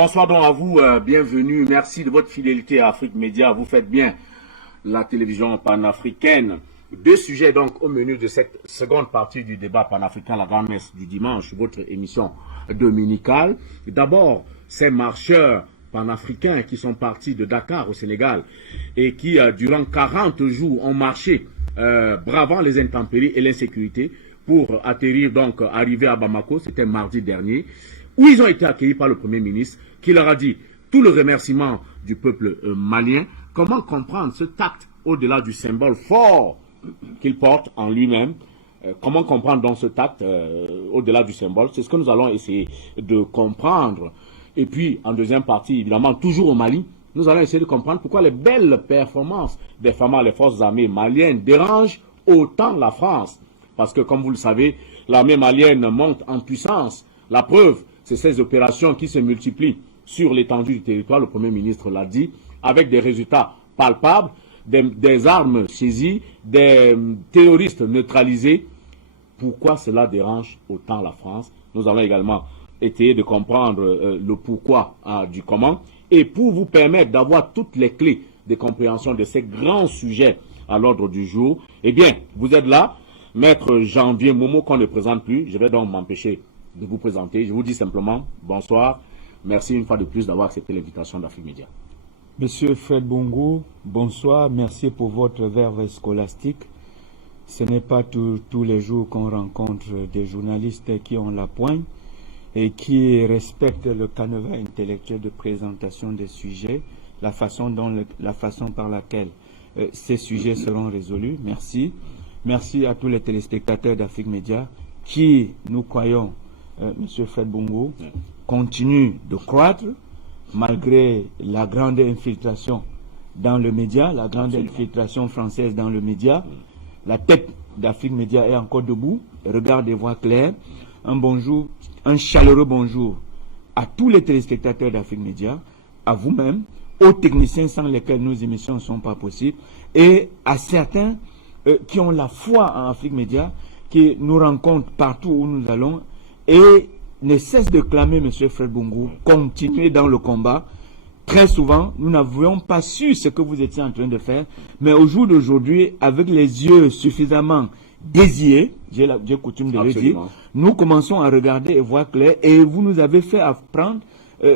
Bonsoir donc à vous, bienvenue, merci de votre fidélité à Afrique Média, vous faites bien la télévision panafricaine. Deux sujets donc au menu de cette seconde partie du débat panafricain, la grande messe du dimanche, votre émission dominicale. D'abord, ces marcheurs panafricains qui sont partis de Dakar au Sénégal et qui, durant 40 jours, ont marché bravant les intempéries et l'insécurité pour atterrir, donc arriver à Bamako, c'était mardi dernier, où ils ont été accueillis par le Premier ministre qui leur a dit tout le remerciement du peuple malien. Comment comprendre ce tact au-delà du symbole fort qu'il porte en lui-même? Comment comprendre donc ce tact au-delà du symbole? C'est ce que nous allons essayer de comprendre. Et puis, en deuxième partie, évidemment, toujours au Mali, nous allons essayer de comprendre pourquoi les belles performances des FAMA, les forces armées maliennes, dérangent autant la France. Parce que, comme vous le savez, l'armée malienne monte en puissance. La preuve, c'est ces opérations qui se multiplient sur l'étendue du territoire, le Premier ministre l'a dit, avec des résultats palpables, des armes saisies, des terroristes neutralisés. Pourquoi cela dérange autant la France? Nous allons également essayer de comprendre le pourquoi du comment. Et pour vous permettre d'avoir toutes les clés de compréhension de ces grands sujets à l'ordre du jour, eh bien, vous êtes là, Maître Janvier Momo, qu'on ne présente plus. Je vais donc m'empêcher de vous présenter. Je vous dis simplement bonsoir. Merci une fois de plus d'avoir accepté l'invitation d'Afrique Média. Monsieur Fred Bongo, bonsoir. Merci pour votre verve scolastique. Ce n'est pas tous les jours qu'on rencontre des journalistes qui ont la poigne et qui respectent le canevas intellectuel de présentation des sujets, la façon par laquelle ces sujets seront résolus. Merci. Merci à tous les téléspectateurs d'Afrique Média qui, nous croyons, Monsieur Fred Bongo, continue de croître malgré la grande infiltration dans le média, la grande infiltration française dans le média. La tête d'Afrique Média est encore debout, regard des voix claires. Un bonjour, un chaleureux bonjour à tous les téléspectateurs d'Afrique Média, à vous-même, aux techniciens sans lesquels nos émissions ne sont pas possibles, et à certains qui ont la foi en Afrique Média, qui nous rencontrent partout où nous allons, et ne cesse de clamer, M. Fred Bongo, continuez dans le combat. Très souvent, nous n'avions pas su ce que vous étiez en train de faire, mais au jour d'aujourd'hui, avec les yeux suffisamment désiés, j'ai coutume de le dire, nous commençons à regarder et voir clair, et vous nous avez fait apprendre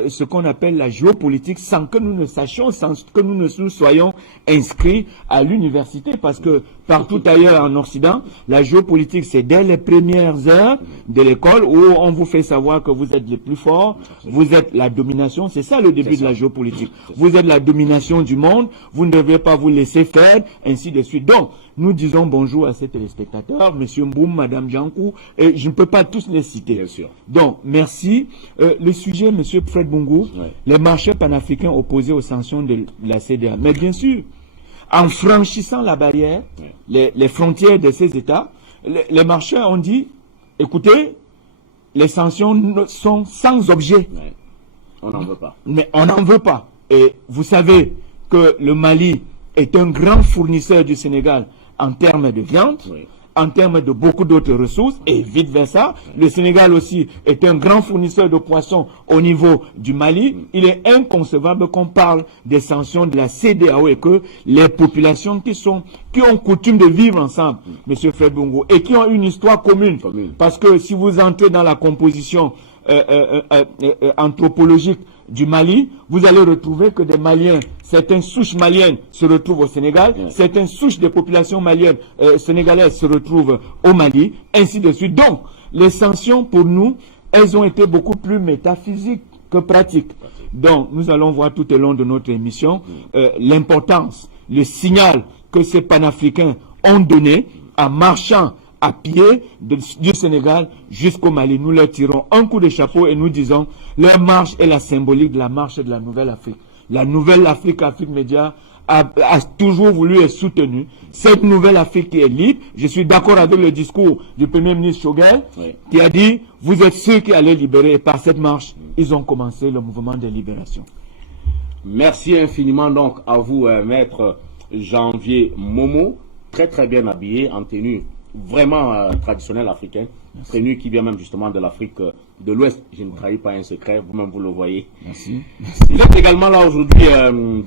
ce qu'on appelle la géopolitique sans que nous ne sachions, sans que nous ne nous soyons inscrits à l'université, parce que partout ailleurs en Occident, la géopolitique c'est dès les premières heures de l'école où on vous fait savoir que vous êtes les plus forts, vous êtes la domination, c'est ça le début de la géopolitique. Vous êtes la domination du monde, vous ne devez pas vous laisser faire, ainsi de suite. Donc, nous disons bonjour à ces téléspectateurs, Monsieur Mboum, Madame Jankou, et je ne peux pas tous les citer. Bien sûr. Donc, merci. Le sujet, Monsieur Fred Bongo, les marcheurs panafricains opposés aux sanctions de la CEDEAO. Mais bien sûr, en franchissant la barrière, les frontières de ces États, les marcheurs ont dit, écoutez, les sanctions sont sans objet. On n'en veut pas. Mais on n'en veut pas. Et vous savez que le Mali est un grand fournisseur du Sénégal en termes de viande, en termes de beaucoup d'autres ressources, et vice versa. Le Sénégal aussi est un grand fournisseur de poissons au niveau du Mali. Il est inconcevable qu'on parle des sanctions de la CEDEAO et que les populations qui ont coutume de vivre ensemble, Monsieur Fred Bongo, et qui ont une histoire commune. Parce que si vous entrez dans la composition anthropologique du Mali, vous allez retrouver que des Maliens, certaines souches maliennes se retrouvent au Sénégal, certaines souches des populations maliennes, sénégalaises se retrouvent au Mali, ainsi de suite. Donc, les sanctions pour nous, elles ont été beaucoup plus métaphysiques que pratiques. Donc, nous allons voir tout au long de notre émission l'importance, le signal que ces panafricains ont donné en marchant à pied du Sénégal jusqu'au Mali. Nous leur tirons un coup de chapeau et nous disons leur marche est la symbolique de la marche de la Nouvelle Afrique. La Nouvelle Afrique, Afrique Média, a toujours voulu être soutenue. Cette Nouvelle Afrique qui est libre, je suis d'accord avec le discours du Premier ministre Choguel, qui a dit, vous êtes ceux qui allaient libérer, et par cette marche, ils ont commencé le mouvement de libération. Merci infiniment donc à vous, Maître Janvier Momo, très très bien habillé, en tenue vraiment traditionnel africain, connu qui vient même justement de l'Afrique de l'Ouest. Je ne trahis pas un secret, vous-même vous le voyez. Merci. Vous êtes également là aujourd'hui,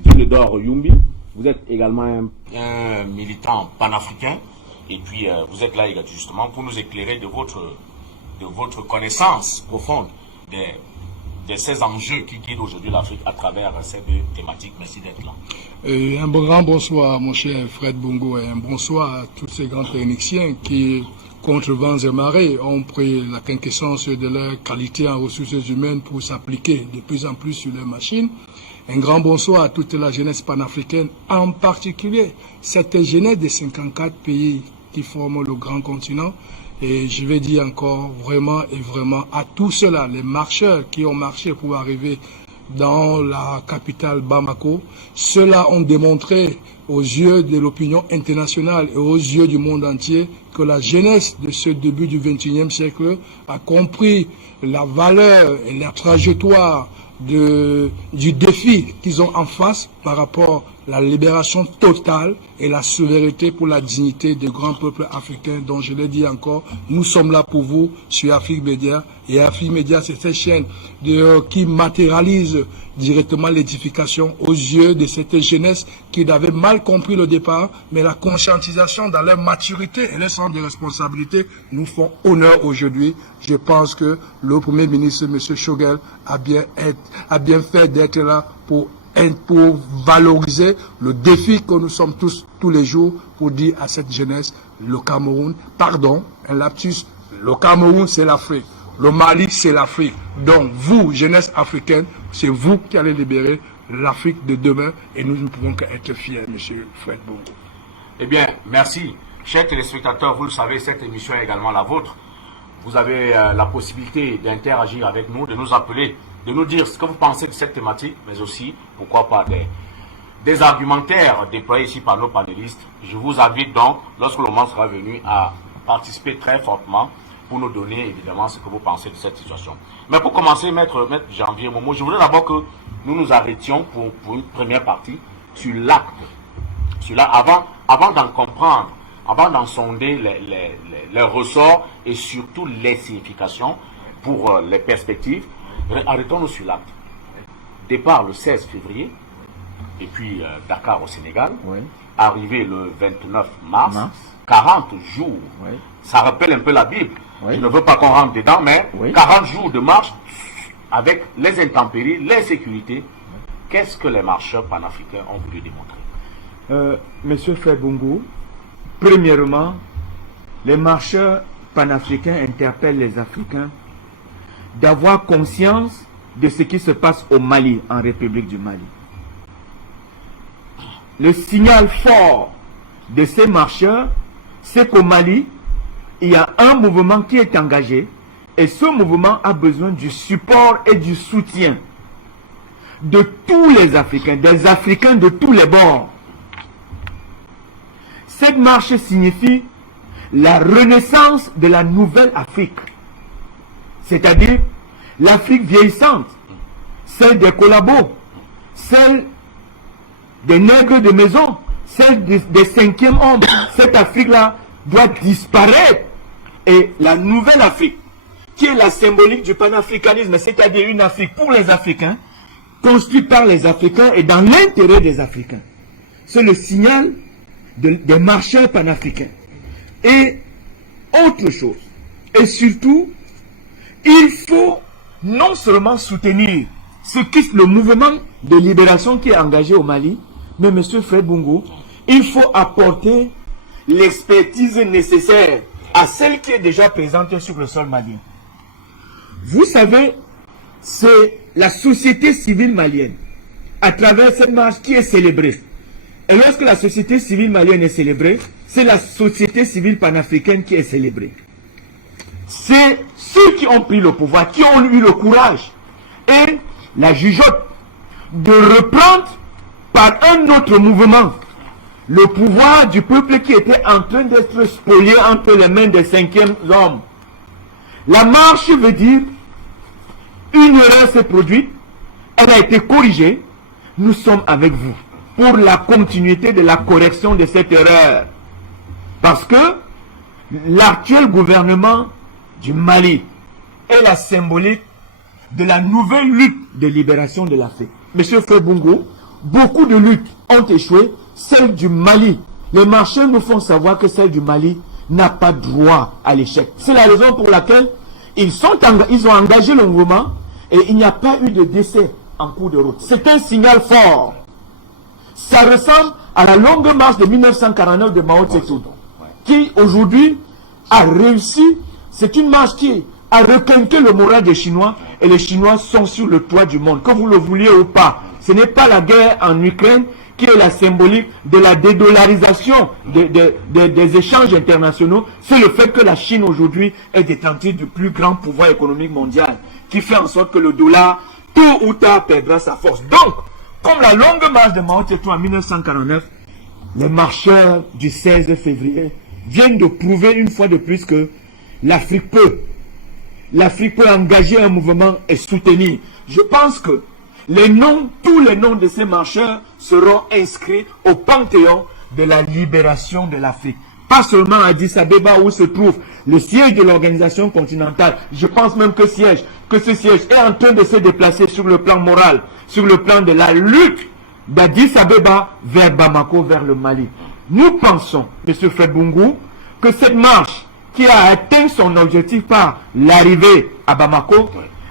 Dieudor Yumbi. Vous êtes également un militant panafricain. Et puis vous êtes là justement pour nous éclairer de votre connaissance profonde de ces enjeux qui guident aujourd'hui l'Afrique à travers ces deux thématiques. Merci d'être là. Un grand bonsoir, mon cher Fred Bongo, et un bonsoir à tous ces grands techniciens qui, contre vents et marées, ont pris la quintessence de leur qualité en ressources humaines pour s'appliquer de plus en plus sur leurs machines. Un grand bonsoir à toute la jeunesse panafricaine, en particulier cette jeunesse des 54 pays qui forment le grand continent. Et je vais dire encore vraiment et vraiment à tous ceux-là, les marcheurs qui ont marché pour arriver dans la capitale Bamako, ceux-là ont démontré aux yeux de l'opinion internationale et aux yeux du monde entier que la jeunesse de ce début du XXIe siècle a compris la valeur et la trajectoire du défi qu'ils ont en face par rapport à la libération totale et la souveraineté pour la dignité des grands peuples africains dont je l'ai dit encore, nous sommes là pour vous sur Afrique Média. Et Afrique Média, c'est cette chaîne qui matérialise directement l'édification aux yeux de cette jeunesse qui avait mal compris le départ, mais la conscientisation dans leur maturité et leur sens de responsabilité nous font honneur aujourd'hui. Je pense que le Premier ministre, M. Choguel, a bien fait d'être là pour valoriser le défi que nous sommes tous les jours pour dire à cette jeunesse, le Cameroun, pardon, un lapsus, le Cameroun c'est l'Afrique, le Mali c'est l'Afrique. Donc vous, jeunesse africaine, c'est vous qui allez libérer l'Afrique de demain et nous ne pouvons qu'être fiers, M. Fred Bongo. Eh bien, merci. Chers téléspectateurs, vous le savez, cette émission est également la vôtre. Vous avez la possibilité d'interagir avec nous, de nous appeler, de nous dire ce que vous pensez de cette thématique, mais aussi, pourquoi pas, des argumentaires déployés ici par nos panélistes. Je vous invite donc, lorsque le moment sera venu, à participer très fortement pour nous donner évidemment ce que vous pensez de cette situation. Mais pour commencer, maître Janvier Momo, je voudrais d'abord que nous nous arrêtions pour une première partie sur l'acte. Avant d'en comprendre, avant d'en sonder les ressorts et surtout les significations pour les perspectives, arrêtons-nous sur l'acte. Départ le 16 février, et puis Dakar au Sénégal, Oui. arrivé le 29 mars, 40 jours. Oui. Ça rappelle un peu la Bible. Oui. Je ne veux pas qu'on rentre dedans, mais Oui. 40 jours de marche avec les intempéries, l'insécurité. Qu'est-ce que les marcheurs panafricains ont voulu démontrer? Monsieur Fred Bongo, premièrement, les marcheurs panafricains interpellent les Africains d'avoir conscience de ce qui se passe au Mali, en République du Mali. Le signal fort de ces marcheurs, c'est qu'au Mali, il y a un mouvement qui est engagé et ce mouvement a besoin du support et du soutien de tous les Africains, des Africains de tous les bords. Cette marche signifie la renaissance de la nouvelle Afrique, c'est-à-dire l'Afrique vieillissante, celle des collabos, celle des nègres de maison, celle des cinquièmes hommes. Cette Afrique-là doit disparaître. Et la nouvelle Afrique, qui est la symbolique du panafricanisme, c'est-à-dire une Afrique pour les Africains, construite par les Africains et dans l'intérêt des Africains. C'est le signal des marcheurs panafricains. Et autre chose, et surtout, il faut non seulement soutenir le mouvement de libération qui est engagé au Mali, mais M. Fred Bongo, il faut apporter l'expertise nécessaire à celle qui est déjà présente sur le sol malien. Vous savez, c'est la société civile malienne, à travers cette marche qui est célébrée. Et lorsque la société civile malienne est célébrée, c'est la société civile panafricaine qui est célébrée. C'est ceux qui ont pris le pouvoir, qui ont eu le courage et la jugeote de reprendre par un autre mouvement le pouvoir du peuple qui était en train d'être spolié entre les mains des cinquièmes hommes. La marche veut dire une erreur s'est produite, elle a été corrigée, nous sommes avec vous pour la continuité de la correction de cette erreur. Parce que l'actuel gouvernement du Mali est la symbolique de la nouvelle lutte de libération de l'Afrique. Monsieur Fred Bongo, beaucoup de luttes ont échoué, celle du Mali. Les marchés nous font savoir que celle du Mali n'a pas droit à l'échec. C'est la raison pour laquelle ils ont engagé le mouvement et il n'y a pas eu de décès en cours de route. C'est un signal fort. Ça ressemble à la longue marche de 1949 de Mao Tse-tung, qui aujourd'hui a réussi. C'est une marche qui a requinqué le moral des Chinois et les Chinois sont sur le toit du monde, que vous le vouliez ou pas. Ce n'est pas la guerre en Ukraine qui est la symbolique de la dédollarisation des échanges internationaux. C'est le fait que la Chine aujourd'hui est détentrice du plus grand pouvoir économique mondial, qui fait en sorte que le dollar, tôt ou tard, perdra sa force. Donc, comme la longue marche de Mao Tse-tung en 1949, les marcheurs du 16 février viennent de prouver une fois de plus que l'Afrique peut engager un mouvement et soutenir. Je pense que tous les noms de ces marcheurs seront inscrits au panthéon de la libération de l'Afrique. Pas seulement à Addis Abeba où se trouve le siège de l'organisation continentale. Je pense même que ce siège est en train de se déplacer sur le plan moral, sur le plan de la lutte d'Addis Abeba vers Bamako, vers le Mali. Nous pensons, M. Fred Bungu, que cette marche qui a atteint son objectif par l'arrivée à Bamako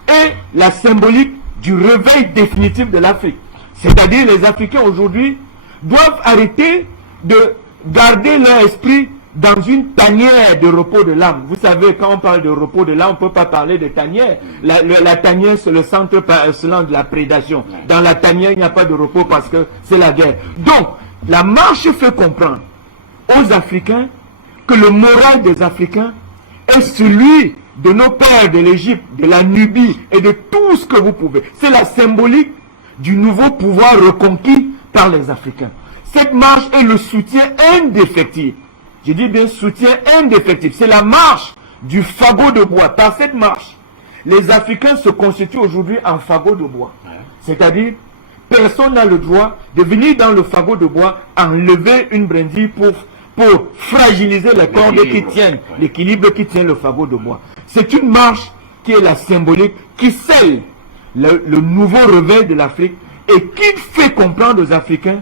est la symbolique du réveil définitif de l'Afrique. C'est-à-dire les Africains aujourd'hui doivent arrêter de garder leur esprit dans une tanière de repos de l'âme. Vous savez, quand on parle de repos de l'âme, on ne peut pas parler de tanière. La tanière, c'est le centre par excellence de la prédation. Dans la tanière, il n'y a pas de repos parce que c'est la guerre. Donc, la marche fait comprendre aux Africains que le moral des Africains est celui de nos pères de l'Égypte, de la Nubie et de tout ce que vous pouvez. C'est la symbolique du nouveau pouvoir reconquis par les Africains. Cette marche est le soutien indéfectible. Je dis bien soutien indéfectible. C'est la marche du fagot de bois. Par cette marche, les Africains se constituent aujourd'hui en fagot de bois. C'est-à-dire, personne n'a le droit de venir dans le fagot de bois enlever une brindille pour fragiliser les cordes qui tiennent, l'équilibre qui tient le fagot de bois. C'est une marche qui est la symbolique, qui scelle le nouveau réveil de l'Afrique et qui fait comprendre aux Africains,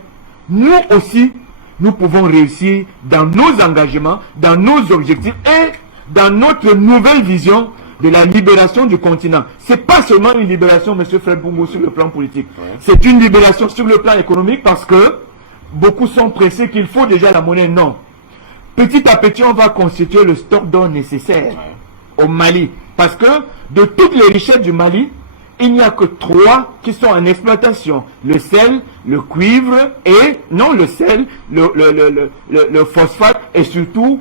nous aussi, nous pouvons réussir dans nos engagements, dans nos objectifs et dans notre nouvelle vision de la libération du continent. Ce n'est pas seulement une libération, M. Fred Bungu, sur le plan politique. C'est une libération sur le plan économique parce que beaucoup sont pressés qu'il faut déjà la monnaie. Non. Petit à petit, on va constituer le stock d'or nécessaire au Mali. Parce que de toutes les richesses du Mali, il n'y a que 3 qui sont en exploitation. Le sel, le cuivre et, non le sel, le phosphate et surtout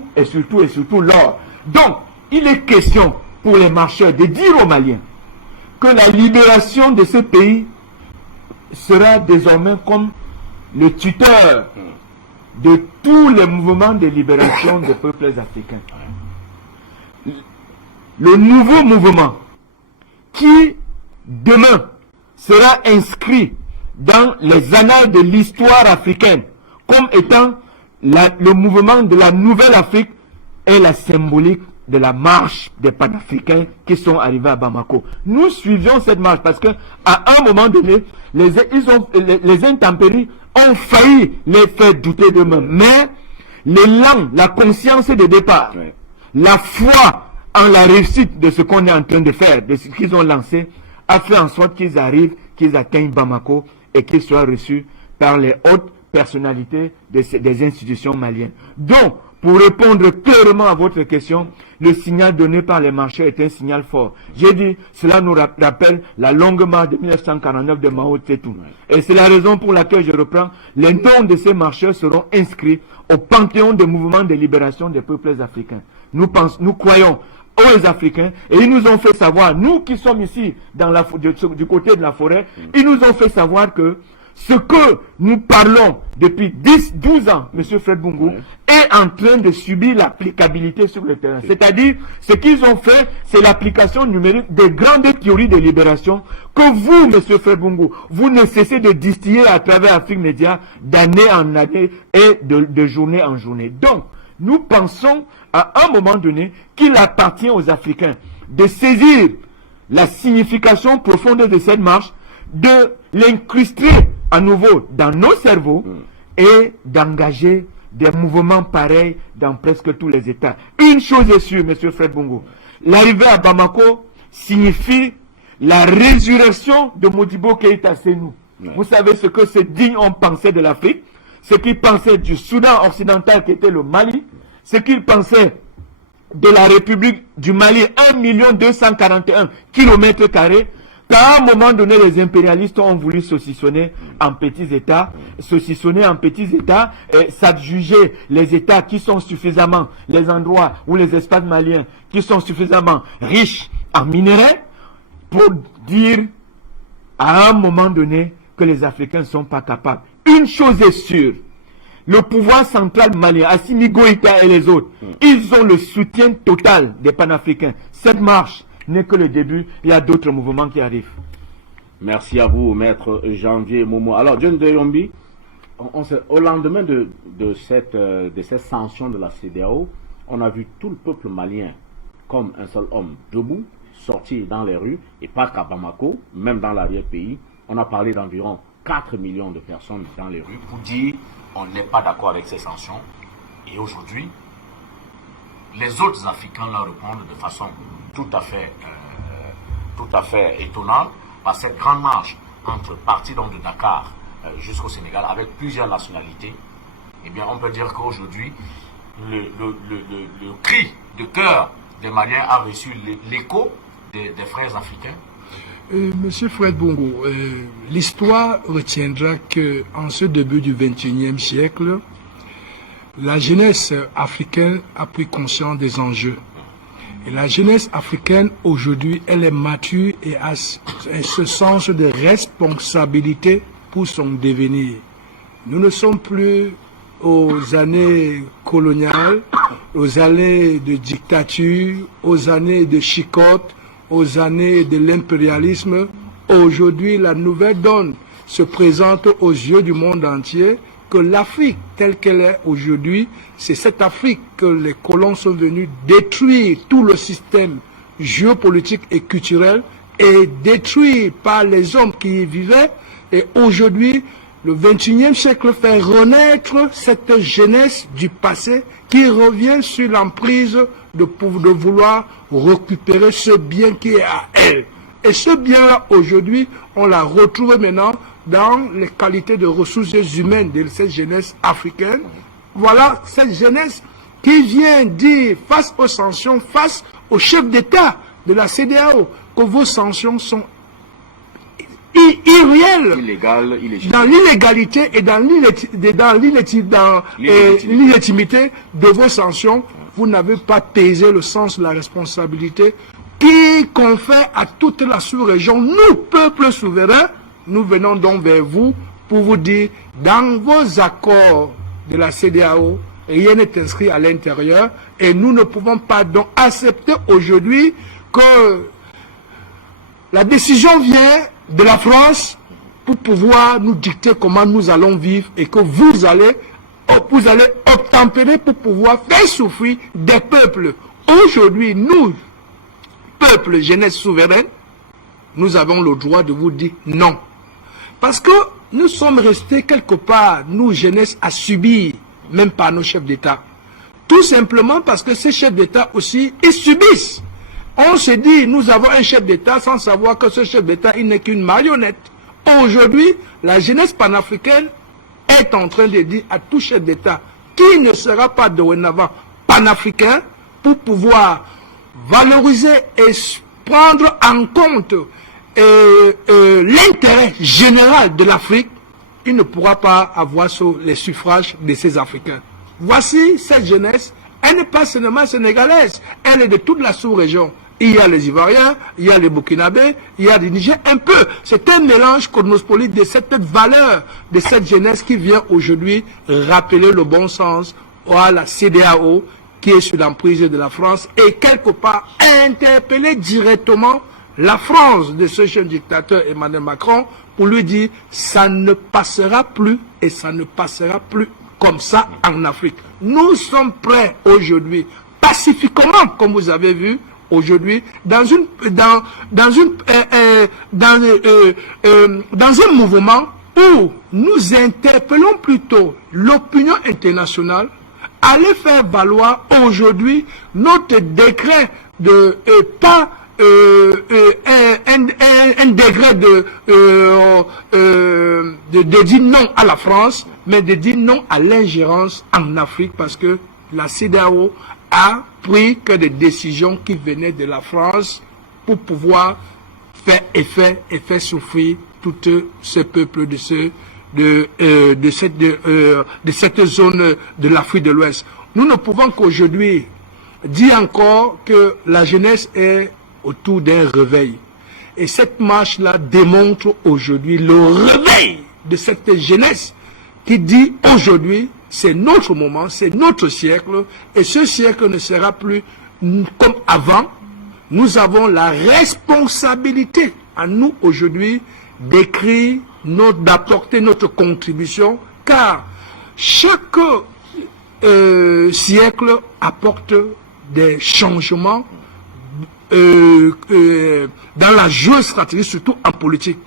l'or. Donc, il est question pour les marcheurs de dire aux Maliens que la libération de ce pays sera désormais comme le tuteur de tous les mouvements de libération des peuples africains. Le nouveau mouvement qui, demain, sera inscrit dans les annales de l'histoire africaine comme étant le mouvement de la nouvelle Afrique est la symbolique de la marche des panafricains qui sont arrivés à Bamako. Nous suivions cette marche parce que à un moment donné, les intempéries ont failli les faire douter d'eux-mêmes. Mais l'élan, la conscience de départ, la foi en la réussite de ce qu'on est en train de faire, de ce qu'ils ont lancé, a fait en sorte qu'ils arrivent, qu'ils atteignent Bamako et qu'ils soient reçus par les hautes personnalités des institutions maliennes. Donc, pour répondre clairement à votre question, le signal donné par les marcheurs est un signal fort. J'ai dit, cela nous rappelle la longue marche de 1949 de Mao Tse-tung. Et c'est la raison pour laquelle je reprends, les noms de ces marcheurs seront inscrits au panthéon des mouvements de libération des peuples africains. Nous croyons aux Africains et ils nous ont fait savoir, nous qui sommes ici du côté de la forêt, ils nous ont fait savoir que ce que nous parlons depuis 10-12 ans, M. Fred Bungu, est en train de subir l'applicabilité sur le terrain. C'est-à-dire, ce qu'ils ont fait, c'est l'application numérique des grandes théories de libération que vous, M. Fred Bungu, vous ne cessez de distiller à travers Afrique Média d'année en année et de journée en journée. Donc, nous pensons à un moment donné qu'il appartient aux Africains de saisir la signification profonde de cette marche, de l'incruster à nouveau dans nos cerveaux et d'engager des mouvements pareils dans presque tous les États. Une chose est sûre, M. Fred Bongo, l'arrivée à Bamako signifie la résurrection de Modibo Keïta Sénou. Vous savez ce que ces dignes ont pensé de l'Afrique, ce qu'ils pensaient du Soudan occidental qui était le Mali, ce qu'ils pensaient de la République du Mali, 1 241 km². Qu'à un moment donné, les impérialistes ont voulu saucissonner en petits États, s'adjuger les États qui sont suffisamment, les endroits ou les espaces maliens qui sont suffisamment riches en minerais, pour dire à un moment donné que les Africains ne sont pas capables. Une chose est sûre, le pouvoir central malien, Assimi Goïta et les autres, ils ont le soutien total des panafricains. Cette marche n'est que le début, il y a d'autres mouvements qui arrivent. Merci à vous, maître Janvier Momo. Alors, John de Yombi, au lendemain de ces sanctions de la CEDEAO, on a vu tout le peuple malien comme un seul homme debout, sortir dans les rues, et pas qu'à Bamako, même dans l'arrière-pays. On a parlé d'environ 4 millions de personnes dans les rues pour dire on n'est pas d'accord avec ces sanctions. Et aujourd'hui, les autres Africains leur répondent de façon tout à fait étonnante par cette grande marche entre partis donc de Dakar jusqu'au Sénégal avec plusieurs nationalités. Eh bien, on peut dire qu'aujourd'hui, le cri de cœur des Maliens a reçu l'écho des frères africains. Monsieur Fred Bongo, l'histoire retiendra qu'en ce début du XXIe siècle, la jeunesse africaine a pris conscience des enjeux. Et la jeunesse africaine, aujourd'hui, elle est mature et a ce sens de responsabilité pour son devenir. Nous ne sommes plus aux années coloniales, aux années de dictature, aux années de chicotte, aux années de l'impérialisme. Aujourd'hui, la nouvelle donne se présente aux yeux du monde entier que l'Afrique telle qu'elle est aujourd'hui, c'est cette Afrique que les colons sont venus détruire tout le système géopolitique et culturel et détruire par les hommes qui y vivaient. Et aujourd'hui, le XXIe siècle fait renaître cette jeunesse du passé qui revient sur l'emprise de vouloir récupérer ce bien qui est à elle. Et ce bien-là, aujourd'hui, on la retrouve maintenant dans les qualités de ressources humaines de cette jeunesse africaine. Voilà cette jeunesse qui vient dire face aux sanctions, face au chef d'État de la CEDEAO, que vos sanctions sont irréelles, Illégal, illégitime. dans l'illégalité et dans l'illégitimité de vos sanctions. Vous n'avez pas pesé le sens de la responsabilité qui confère à toute la sous-région. Nous, peuple souverain, nous venons donc vers vous pour vous dire, dans vos accords de la CEDEAO, rien n'est inscrit à l'intérieur et nous ne pouvons pas donc accepter aujourd'hui que la décision vient de la France pour pouvoir nous dicter comment nous allons vivre et que vous allez obtempérer pour pouvoir faire souffrir des peuples. Aujourd'hui, nous, peuple jeunesse souveraine, nous avons le droit de vous dire non. Parce que nous sommes restés quelque part, nous, jeunesse, à subir, même par nos chefs d'État. Tout simplement parce que ces chefs d'État aussi, ils subissent. On se dit, nous avons un chef d'État sans savoir que ce chef d'État, il n'est qu'une marionnette. Aujourd'hui, la jeunesse panafricaine est en train de dire à tout chef d'État qui ne sera pas dorénavant panafricain pour pouvoir valoriser et prendre en compte l'intérêt général de l'Afrique, il ne pourra pas avoir les suffrages de ces Africains. Voici cette jeunesse, elle n'est pas seulement sénégalaise, elle est de toute la sous-région. Il y a les Ivoiriens, il y a les Burkinabés, il y a les Niger, un peu. C'est un mélange cosmopolite de cette valeur, de cette jeunesse qui vient aujourd'hui rappeler le bon sens à la CEDEAO qui est sous l'emprise de la France et quelque part interpeller directement la France de ce jeune dictateur Emmanuel Macron pour lui dire ça ne passera plus et ça ne passera plus comme ça en Afrique. Nous sommes prêts aujourd'hui, pacifiquement, comme vous avez vu, aujourd'hui, dans un mouvement où nous interpellons plutôt l'opinion internationale à aller faire valoir aujourd'hui notre décret de pas un degré de dire non à la France, mais de dire non à l'ingérence en Afrique, parce que la CEDEAO a pris que des décisions qui venaient de la France pour pouvoir faire effet et faire souffrir tout ce peuple de cette zone de l'Afrique de l'Ouest. Nous ne pouvons qu'aujourd'hui dire encore que la jeunesse est autour d'un réveil. Et cette marche-là démontre aujourd'hui le réveil de cette jeunesse qui dit aujourd'hui, c'est notre moment, c'est notre siècle, et ce siècle ne sera plus comme avant. Nous avons la responsabilité à nous aujourd'hui d'écrire, d'apporter notre contribution, car chaque siècle apporte des changements dans la géostratégie, surtout en politique.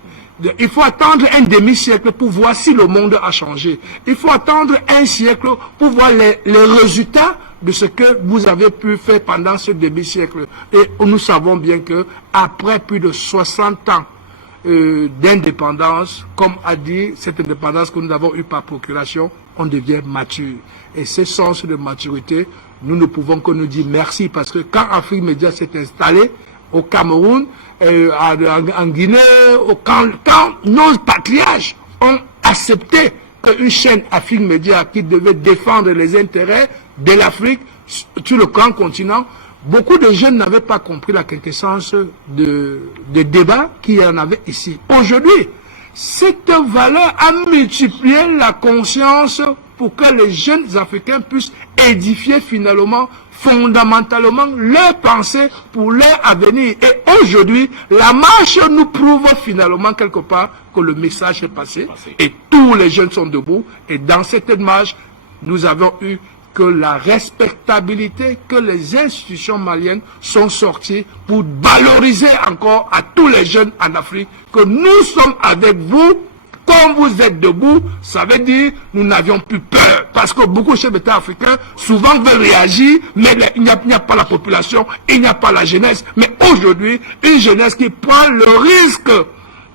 Il faut attendre un demi-siècle pour voir si le monde a changé. Il faut attendre un siècle pour voir les résultats de ce que vous avez pu faire pendant ce demi-siècle. Et nous savons bien que après plus de 60 ans d'indépendance, comme a dit cette indépendance que nous avons eue par procuration, on devient mature. Et ce sens de maturité, nous ne pouvons que nous dire merci, parce que quand Afrique Média s'est installée au Cameroun, en Guinée, quand nos patriarches ont accepté qu'une chaîne Afrique Média qui devait défendre les intérêts de l'Afrique sur le grand continent, beaucoup de jeunes n'avaient pas compris la quintessence de débat qu'il y en avait ici. Aujourd'hui, cette valeur a multiplié la conscience pour que les jeunes Africains puissent édifier finalement, fondamentalement, leurs pensées pour leur avenir. Et aujourd'hui, la marche nous prouve finalement quelque part que le message est passé. Et tous les jeunes sont debout. Et dans cette marche, nous avons eu que la respectabilité, que les institutions maliennes sont sorties pour valoriser encore à tous les jeunes en Afrique que nous sommes avec vous. Comme vous êtes debout, ça veut dire nous n'avions plus peur. Parce que beaucoup de chefs d'État africains souvent veulent réagir, mais il n'y a pas la population, il n'y a pas la jeunesse. Mais aujourd'hui, une jeunesse qui prend le risque,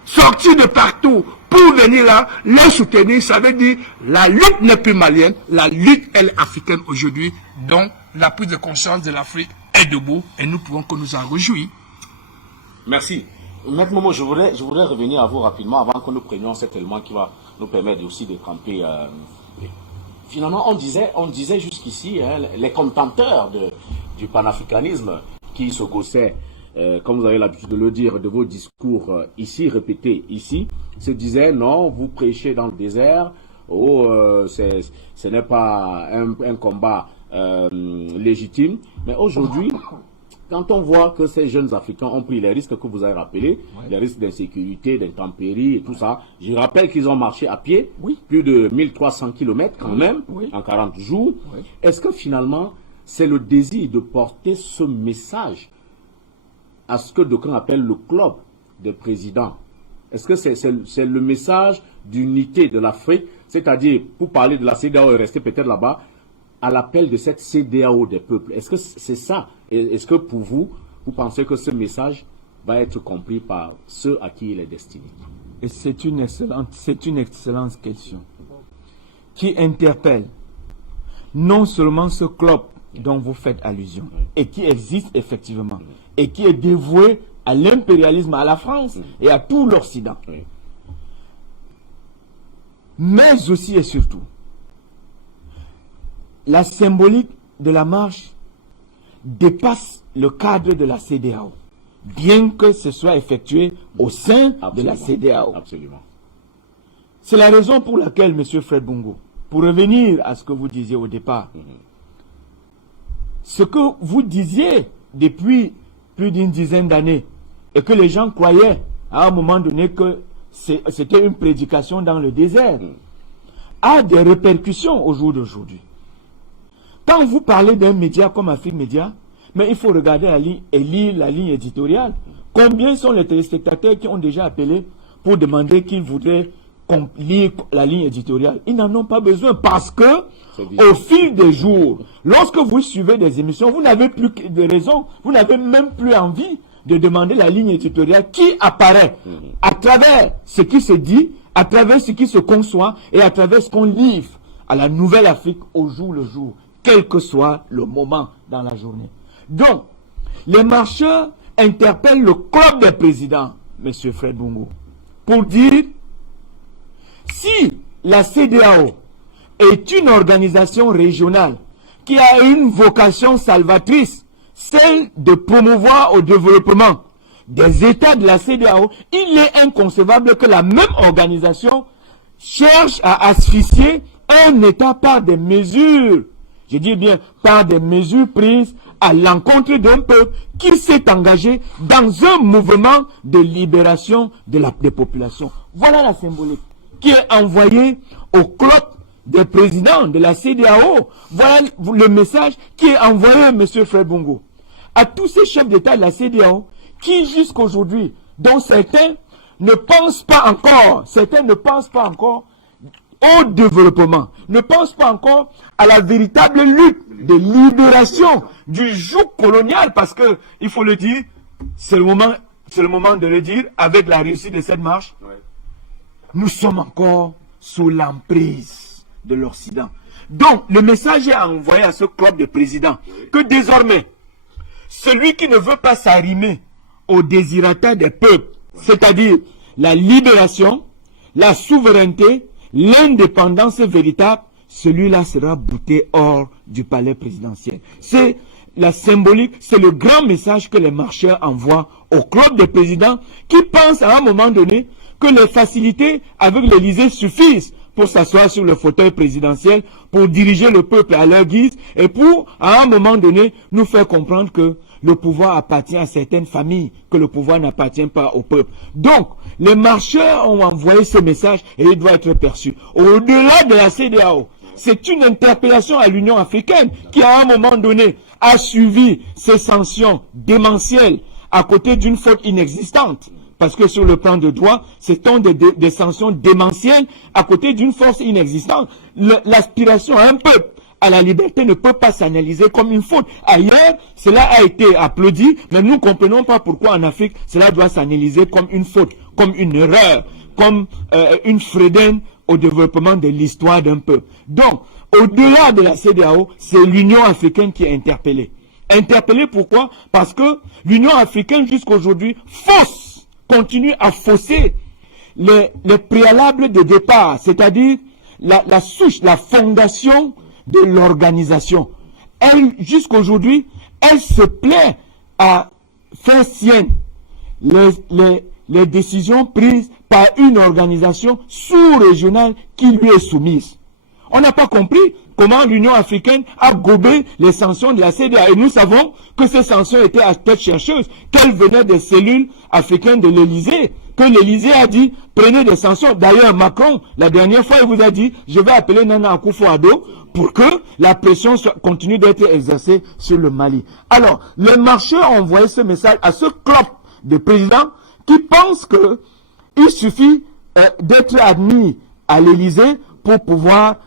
sortir de partout, pour venir là, les soutenir, ça veut dire la lutte n'est plus malienne, la lutte elle est africaine aujourd'hui. Donc la prise de conscience de l'Afrique est debout et nous pouvons que nous en réjouir. Merci. Maître Momo, je voudrais revenir à vous rapidement avant que nous prenions cet élément qui va nous permettre aussi de camper. Finalement, on disait jusqu'ici, hein, les contempteurs du panafricanisme qui se gaussaient, comme vous avez l'habitude de le dire, de vos discours ici, répétés ici, se disaient non, vous prêchez dans le désert, ce n'est pas un combat légitime. Mais aujourd'hui, quand on voit que ces jeunes Africains ont pris les risques que vous avez rappelés, les risques d'insécurité, d'intempéries et tout ça, je rappelle qu'ils ont marché à pied, plus de 1300 km quand même, en 40 jours. Est-ce que finalement, c'est le désir de porter ce message à ce que d'aucuns appellent le club des présidents? Est-ce que c'est le message d'unité de l'Afrique, c'est-à-dire, pour parler de la CEDEAO et rester peut-être là-bas, à l'appel de cette CEDEAO des peuples? Est-ce que c'est ça? Est-ce que pour vous, vous pensez que ce message va être compris par ceux à qui il est destiné? Et c'est une excellente question qui interpelle non seulement ce club dont vous faites allusion et qui existe effectivement et qui est dévoué à l'impérialisme, à la France et à tout l'Occident, mais aussi et surtout la symbolique de la marche dépasse le cadre de la CEDEAO, bien que ce soit effectué au sein de la CEDEAO. Absolument. C'est la raison pour laquelle, M. Fred Bungu, pour revenir à ce que vous disiez au départ, ce que vous disiez depuis plus d'une dizaine d'années, et que les gens croyaient à un moment donné que c'était une prédication dans le désert, a des répercussions au jour d'aujourd'hui. Quand vous parlez d'un média comme Afrique Média, mais il faut regarder la ligne et lire la ligne éditoriale. Combien sont les téléspectateurs qui ont déjà appelé pour demander qu'ils voudraient lire la ligne éditoriale? Ils n'en ont pas besoin parce que, au fil des jours, lorsque vous suivez des émissions, vous n'avez plus de raison, vous n'avez même plus envie de demander la ligne éditoriale qui apparaît à travers ce qui se dit, à travers ce qui se conçoit et à travers ce qu'on livre à la Nouvelle Afrique au jour le jour, quel que soit le moment dans la journée. Donc, les marcheurs interpellent le club des présidents, M. Fred Bungu, pour dire si la CEDEAO est une organisation régionale qui a une vocation salvatrice, celle de promouvoir au développement des États de la CEDEAO, il est inconcevable que la même organisation cherche à asphyxier un État par des mesures, je dis bien par des mesures prises à l'encontre d'un peuple qui s'est engagé dans un mouvement de libération des populations. Voilà la symbolique qui est envoyée au club des présidents de la CEDEAO. Voilà le message qui est envoyé à M. Fred Bungu, à tous ces chefs d'État de la CEDEAO qui jusqu'aujourd'hui, dont certains ne pensent pas encore au développement, ne pensent pas encore à la véritable lutte de libération du joug colonial, parce que, il faut le dire, c'est le moment de le dire, avec la réussite de cette marche, nous sommes encore sous l'emprise de l'Occident. Donc, le message est envoyé à ce club de présidents, que désormais, celui qui ne veut pas s'arrimer aux désirata des peuples, c'est-à-dire la libération, la souveraineté, l'indépendance véritable, celui-là sera bouté hors du palais présidentiel. C'est la symbolique, c'est le grand message que les marcheurs envoient au club des présidents qui pensent à un moment donné que les facilités avec l'Élysée suffisent pour s'asseoir sur le fauteuil présidentiel, pour diriger le peuple à leur guise et pour, à un moment donné, nous faire comprendre que le pouvoir appartient à certaines familles, que le pouvoir n'appartient pas au peuple. Donc, les marcheurs ont envoyé ce message et il doit être perçu. Au-delà de la CEDEAO, c'est une interpellation à l'Union africaine qui, à un moment donné, a suivi ces sanctions démentielles à côté d'une faute inexistante. Parce que sur le plan de droit, ce sont des sanctions démentielles à côté d'une force inexistante. L'aspiration à un peuple à la liberté ne peut pas s'analyser comme une faute. Ailleurs, cela a été applaudi, mais nous ne comprenons pas pourquoi en Afrique, cela doit s'analyser comme une faute, comme une erreur, comme une fredaine au développement de l'histoire d'un peuple. Donc, au-delà de la CEDEAO, c'est l'Union africaine qui est interpellée. Interpellée pourquoi? Parce que l'Union africaine jusqu'aujourd'hui continue à fausser les préalables de départ, c'est-à-dire la souche, la fondation de l'organisation. Elle, jusqu'aujourd'hui, elle se plaît à faire sienne les décisions prises par une organisation sous-régionale qui lui est soumise. On n'a pas compris comment l'Union africaine a gobé les sanctions de la CEDEAO. Et nous savons que ces sanctions étaient à tête chercheuse, qu'elles venaient des cellules africaines de l'Élysée, que l'Élysée a dit, prenez des sanctions. D'ailleurs, Macron, la dernière fois, il vous a dit, je vais appeler Nana Akufo-Addo pour que la pression continue d'être exercée sur le Mali. Alors, les marcheurs ont envoyé ce message à ce club de présidents qui pensent qu'il suffit d'être admis à l'Élysée pour pouvoir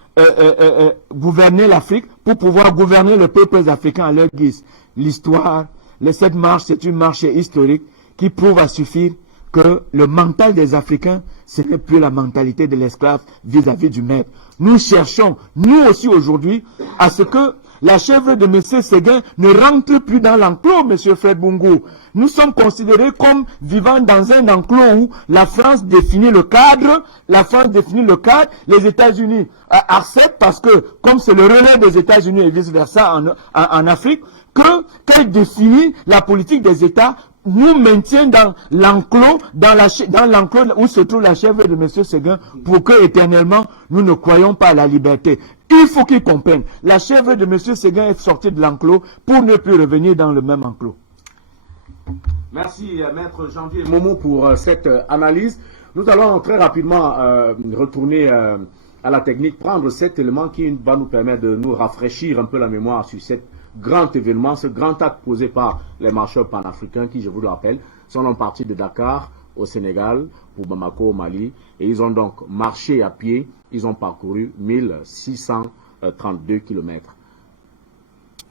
gouverner l'Afrique, pour pouvoir gouverner les peuples africains à leur guise. L'histoire, cette marche, c'est une marche historique qui prouve à suffire que le mental des Africains, ce n'est plus la mentalité de l'esclave vis-à-vis du maître. Nous cherchons, nous aussi aujourd'hui, à ce que la chèvre de M. Séguin ne rentre plus dans l'enclos, M. Fred Bungu. Nous sommes considérés comme vivant dans un enclos où la France définit le cadre, les États-Unis acceptent parce que, comme c'est le relais des États-Unis et vice-versa en Afrique, qu'elle définit la politique des États, nous maintient dans l'enclos, dans l'enclos où se trouve la chèvre de M. Séguin, pour que éternellement nous ne croyons pas à la liberté. Il faut qu'ils comprennent. La chèvre de M. Séguin est sortie de l'enclos pour ne plus revenir dans le même enclos. Merci, Maître Janvier Momo, pour cette analyse. Nous allons très rapidement retourner à la technique, prendre cet élément qui va nous permettre de nous rafraîchir un peu la mémoire sur cet grand événement, ce grand acte posé par les marcheurs panafricains qui, je vous le rappelle, sont en partie de Dakar au Sénégal pour Bamako au Mali, et ils ont donc marché à pied, ils ont parcouru 1632 km.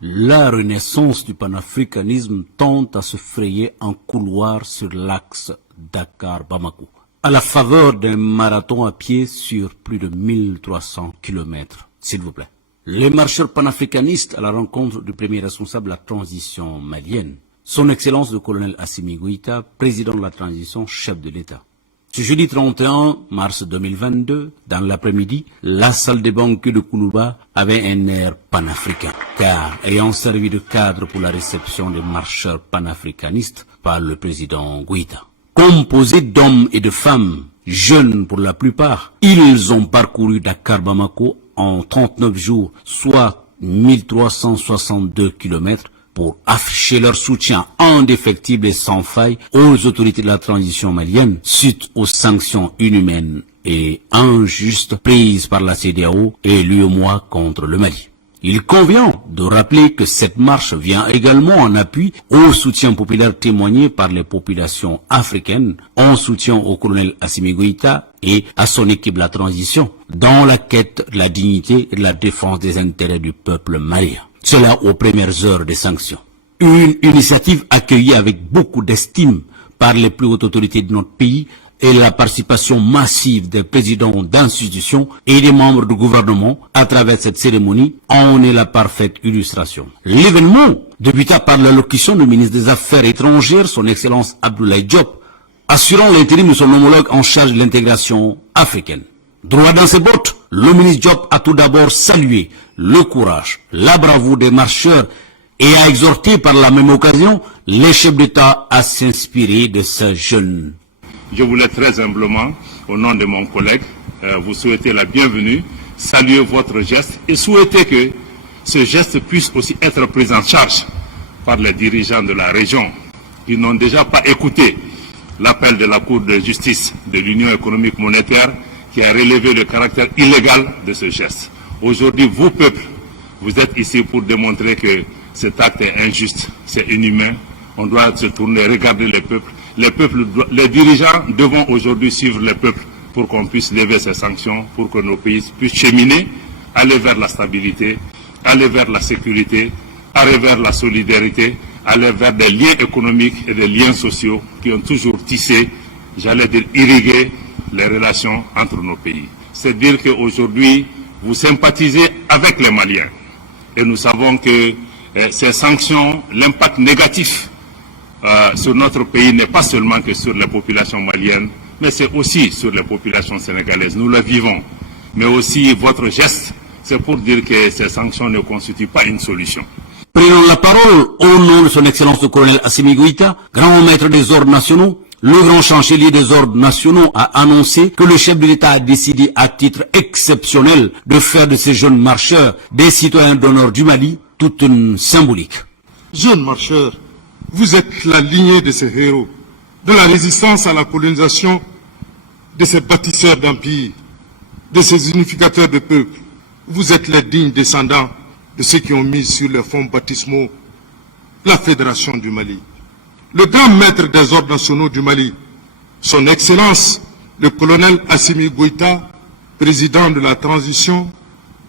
La renaissance du panafricanisme tente à se frayer un couloir sur l'axe Dakar-Bamako, à la faveur d'un marathon à pied sur plus de 1300 km, s'il vous plaît. Les marcheurs panafricanistes à la rencontre du premier responsable de la transition malienne, son Excellence le colonel Assimi Goïta, président de la transition, chef de l'État. Ce jeudi 31 mars 2022, dans l'après-midi, la salle des banquets de Koulouba avait un air panafricain, car ayant servi de cadre pour la réception des marcheurs panafricanistes par le président Goïta. Composés d'hommes et de femmes, jeunes pour la plupart, ils ont parcouru Dakar-Bamako en 39 jours, soit 1362 km, pour afficher leur soutien indéfectible et sans faille aux autorités de la transition malienne suite aux sanctions inhumaines et injustes prises par la CEDEAO et l'UEMOA contre le Mali. Il convient de rappeler que cette marche vient également en appui au soutien populaire témoigné par les populations africaines en soutien au colonel Assimi Goïta et à son équipe de la transition dans la quête de la dignité et de la défense des intérêts du peuple malien. Cela aux premières heures des sanctions. Une initiative accueillie avec beaucoup d'estime par les plus hautes autorités de notre pays et la participation massive des présidents d'institutions et des membres du gouvernement à travers cette cérémonie en est la parfaite illustration. L'événement débuta par l'allocution du ministre des Affaires étrangères, son Excellence Abdoulaye Diop, assurant l'intérim de son homologue en charge de l'intégration africaine. Droit dans ses bottes, le ministre Diop a tout d'abord salué le courage, la bravoure des marcheurs et a exhorté par la même occasion les chefs d'État à s'inspirer de ces jeunes. Je voulais très humblement, au nom de mon collègue, vous souhaiter la bienvenue, saluer votre geste et souhaiter que ce geste puisse aussi être pris en charge par les dirigeants de la région qui n'ont déjà pas écouté l'appel de la Cour de justice de l'Union économique monétaire qui a relevé le caractère illégal de ce geste. Aujourd'hui, vous, peuple, vous êtes ici pour démontrer que cet acte est injuste, c'est inhumain. On doit se tourner, regarder les peuples. Les dirigeants devront aujourd'hui suivre les peuples pour qu'on puisse lever ces sanctions, pour que nos pays puissent cheminer, aller vers la stabilité, aller vers la sécurité, aller vers la solidarité, aller vers des liens économiques et des liens sociaux qui ont toujours tissé, j'allais dire irrigué, les relations entre nos pays. C'est dire qu'aujourd'hui, vous sympathisez avec les Maliens. Et nous savons que ces sanctions, l'impact négatif sur notre pays n'est pas seulement que sur les populations maliennes, mais c'est aussi sur les populations sénégalaises. Nous le vivons. Mais aussi, votre geste, c'est pour dire que ces sanctions ne constituent pas une solution. Prenons la parole au nom de son Excellence le colonel Assimi Goïta, grand maître des ordres nationaux. Le grand chancelier des ordres nationaux a annoncé que le chef de l'État a décidé à titre exceptionnel de faire de ces jeunes marcheurs des citoyens d'honneur du Mali toute une symbolique. Jeunes marcheurs, vous êtes la lignée de ces héros, de la résistance à la colonisation, de ces bâtisseurs d'empire, de ces unificateurs de peuples. Vous êtes les dignes descendants de ceux qui ont mis sur les fonds baptismaux la Fédération du Mali. Le grand maître des ordres nationaux du Mali, son Excellence, le colonel Assimi Goïta, président de la transition,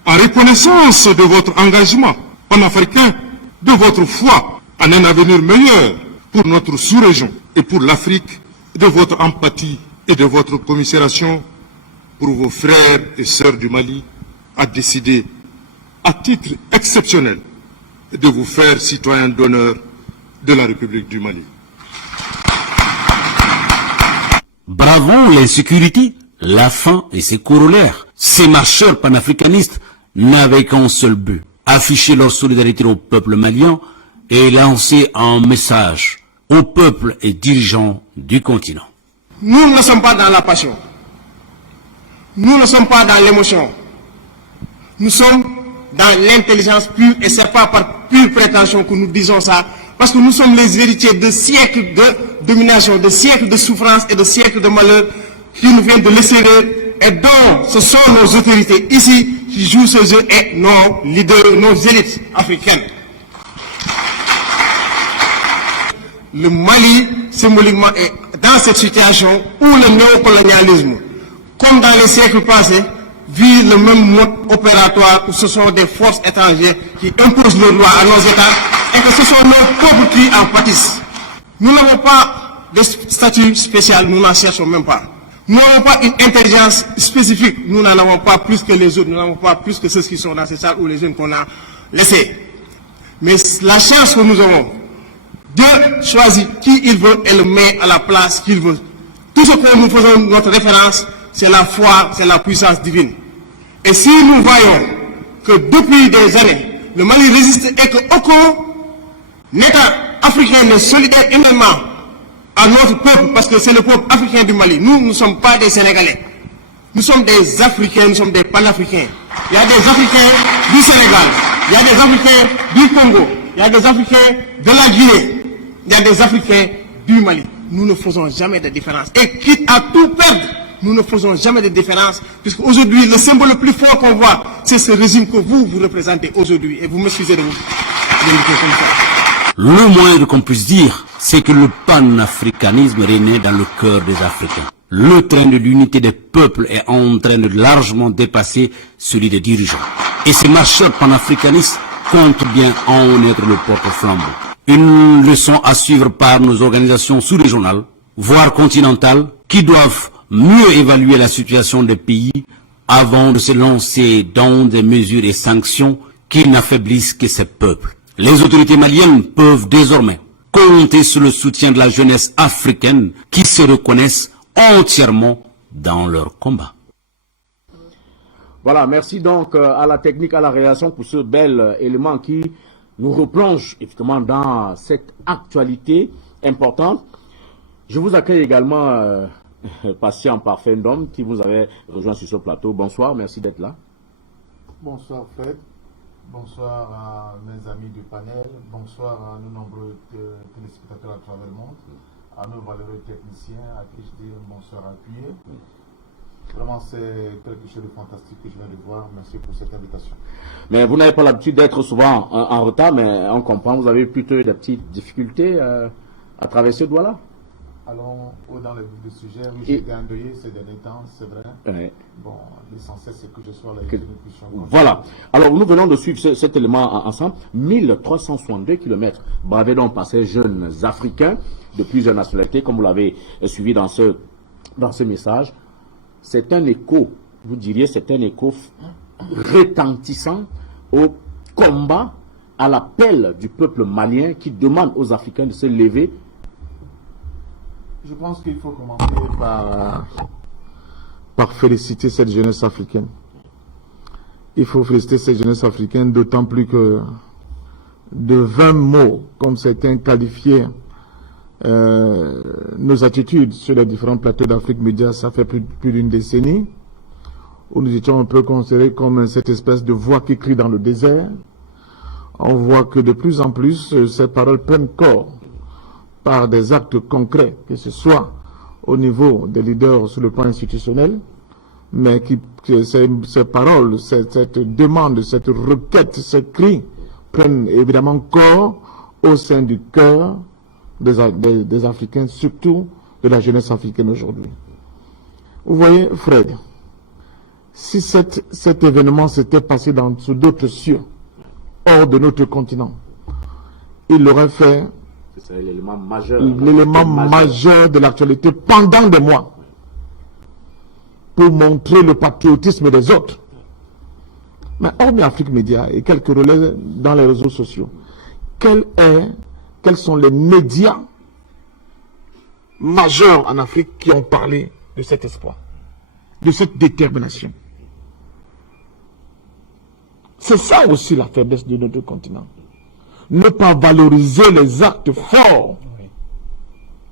en reconnaissance de votre engagement panafricain, de votre foi en un avenir meilleur pour notre sous-région et pour l'Afrique, de votre empathie et de votre commisération pour vos frères et sœurs du Mali, a décidé, à titre exceptionnel, de vous faire citoyen d'honneur de la République du Mali. Bravant l'insécurité, la faim et ses corollaires, ces marcheurs panafricanistes n'avaient qu'un seul but, afficher leur solidarité au peuple malien et lancer un message au peuple et dirigeants du continent. Nous ne sommes pas dans la passion, nous ne sommes pas dans l'émotion, nous sommes dans l'intelligence pure, et ce n'est pas par pure prétention que nous disons ça, parce que nous sommes les héritiers de siècles de domination, de siècles de souffrance et de siècles de malheur qui nous viennent de l'extérieur et dont ce sont nos autorités ici qui jouent ce jeu et nos leaders, nos élites africaines. Le Mali, symboliquement, est dans cette situation où le néocolonialisme, comme dans les siècles passés, vit le même mode opératoire où ce sont des forces étrangères qui imposent leurs lois à nos États et que ce sont nos peuples qui en pâtissent. Nous n'avons pas de statut spécial, nous n'en cherchons même pas. Nous n'avons pas une intelligence spécifique, nous n'en avons pas plus que les autres, nous n'avons pas plus que ceux qui sont dans ces salles ou les jeunes qu'on a laissés. Mais la chance que nous avons, Dieu choisit qui il veut et le met à la place qu'il veut. Tout ce que nous faisons notre référence, c'est la foi, c'est la puissance divine. Et si nous voyons que depuis des années, le Mali résiste et qu'aucun État africain n'est solidaire humainement à notre peuple, parce que c'est le peuple africain du Mali. Nous ne sommes pas des Sénégalais. Nous sommes des Africains, nous sommes des panafricains. Il y a des Africains du Sénégal, il y a des Africains du Congo, il y a des Africains de la Guinée, il y a des Africains du Mali. Nous ne faisons jamais de différence. Et quitte à tout perdre, nous ne faisons jamais de différence, puisque aujourd'hui, le symbole le plus fort qu'on voit, c'est ce régime que vous représentez aujourd'hui. Et vous m'excusez de vous dire comme ça. Le moins qu'on puisse dire, c'est que le panafricanisme renaît dans le cœur des Africains. Le train de l'unité des peuples est en train de largement dépasser celui des dirigeants. Et ces marcheurs panafricanistes comptent bien en être le porte-flambeau. Une leçon à suivre par nos organisations sous-régionales, voire continentales, qui doivent mieux évaluer la situation des pays avant de se lancer dans des mesures et sanctions qui n'affaiblissent que ces peuples. Les autorités maliennes peuvent désormais compter sur le soutien de la jeunesse africaine qui se reconnaissent entièrement dans leur combat. Voilà, merci donc à la technique, à la réaction pour ce bel élément qui nous replonge effectivement dans cette actualité importante. Je vous accueille également, patient parfait d'homme, qui vous avait rejoint sur ce plateau. Bonsoir, merci d'être là. Bonsoir Fred, bonsoir à mes amis du panel, bonsoir à nos nombreux téléspectateurs à travers le monde, à nos valeureux techniciens, à qui je dis un bonsoir appuyé. Vraiment, c'est quelque chose de fantastique que je viens de voir. Merci pour cette invitation. Mais vous n'avez pas l'habitude d'être souvent en retard, mais on comprend, vous avez plutôt des petites difficultés à traverser ce doigt-là. Allons dans le vif du sujet. Oui, j'ai été endeuillé ces derniers temps, c'est vrai. Ouais. Bon, l'essentiel, c'est que je sois là et que nous puissions... Voilà. Alors, nous venons de suivre cet élément ensemble. 1362 km bravés donc par ces jeunes Africains de plusieurs nationalités, comme vous l'avez suivi dans ce message. C'est un écho, vous diriez, c'est un écho retentissant au combat, à l'appel du peuple malien qui demande aux Africains de se lever. Je pense qu'il faut commencer par féliciter cette jeunesse africaine. Il faut féliciter cette jeunesse africaine, d'autant plus que de 20 mots, comme certains qualifiaient nos attitudes sur les différents plateaux d'Afrique Média, ça fait plus d'une décennie, où nous étions un peu considérés comme cette espèce de voix qui crie dans le désert. On voit que de plus en plus, ces paroles prennent corps par des actes concrets, que ce soit au niveau des leaders sur le plan institutionnel, mais que ces paroles, cette demande, cette requête, ce cri prennent évidemment corps au sein du cœur des Africains, surtout de la jeunesse africaine aujourd'hui. Vous voyez, Fred, si cet événement s'était passé sous d'autres cieux, hors de notre continent, il l'aurait fait l'élément majeur de l'actualité pendant des mois, pour montrer le patriotisme des autres. Mais hormis Afrique Média et quelques relais dans les réseaux sociaux, quels sont les médias majeurs en Afrique qui ont parlé de cet espoir, de cette détermination? C'est ça aussi la faiblesse de notre continent. Ne pas valoriser les actes forts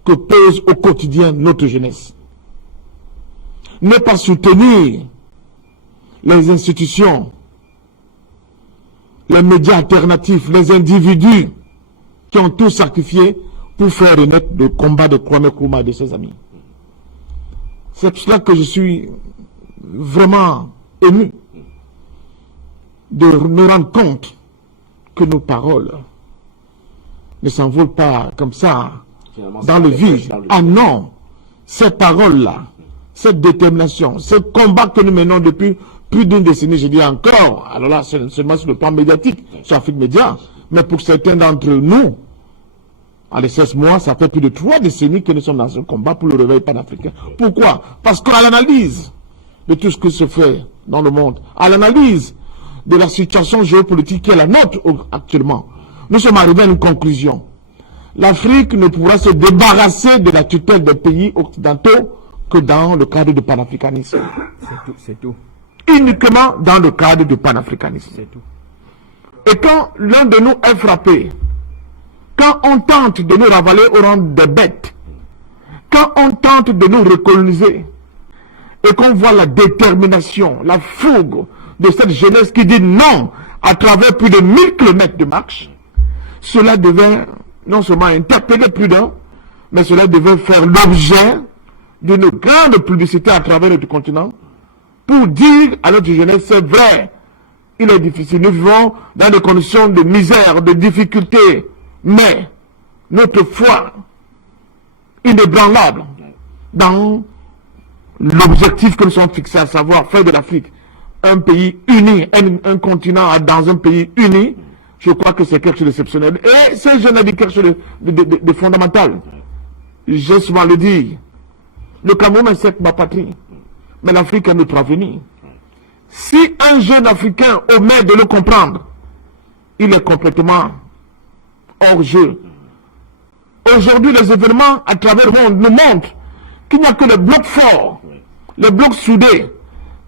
que pose au quotidien notre jeunesse. Ne pas soutenir les institutions, les médias alternatifs, les individus qui ont tout sacrifié pour faire renaître le combat de Kwame Nkrumah et de ses amis. C'est pour cela que je suis vraiment ému de me rendre compte que nos paroles ne s'envolent pas comme ça dans le vide. Ah non, ces paroles-là, cette détermination, ce combat que nous menons depuis plus d'une décennie, je dis encore, alors là, seulement sur le plan médiatique, sur Afrique Média, mais pour certains d'entre nous, en les 16 mois, ça fait plus de 3 décennies que nous sommes dans ce combat pour le réveil panafricain. Pourquoi? Parce qu'à l'analyse de tout ce qui se fait dans le monde, à l'analyse de la situation géopolitique qui est la nôtre actuellement, nous sommes arrivés à une conclusion. L'Afrique ne pourra se débarrasser de la tutelle des pays occidentaux que dans le cadre du panafricanisme. C'est tout. Uniquement dans le cadre du panafricanisme. C'est tout. Et quand l'un de nous est frappé, quand on tente de nous ravaler au rang des bêtes, quand on tente de nous recoloniser, et qu'on voit la détermination, la fougue de cette jeunesse qui dit non à travers plus de 1000 km de marche, cela devait non seulement interpeller plus d'un, mais cela devait faire l'objet d'une grande publicité à travers notre continent pour dire à notre jeunesse, c'est vrai, il est difficile, nous vivons dans des conditions de misère, de difficulté, mais notre foi inébranlable dans l'objectif que nous sommes fixés, à savoir faire de l'Afrique un pays uni, un continent dans un pays uni, je crois que c'est quelque chose d'exceptionnel. Et ces jeunes ont dit quelque chose de fondamental. J'ai souvent le dit, le Cameroun est certes ma patrie, mais l'Afrique est notre avenir. Si un jeune Africain omet de le comprendre, il est complètement hors jeu. Aujourd'hui, les événements à travers le monde nous montrent qu'il n'y a que les blocs forts, les blocs soudés.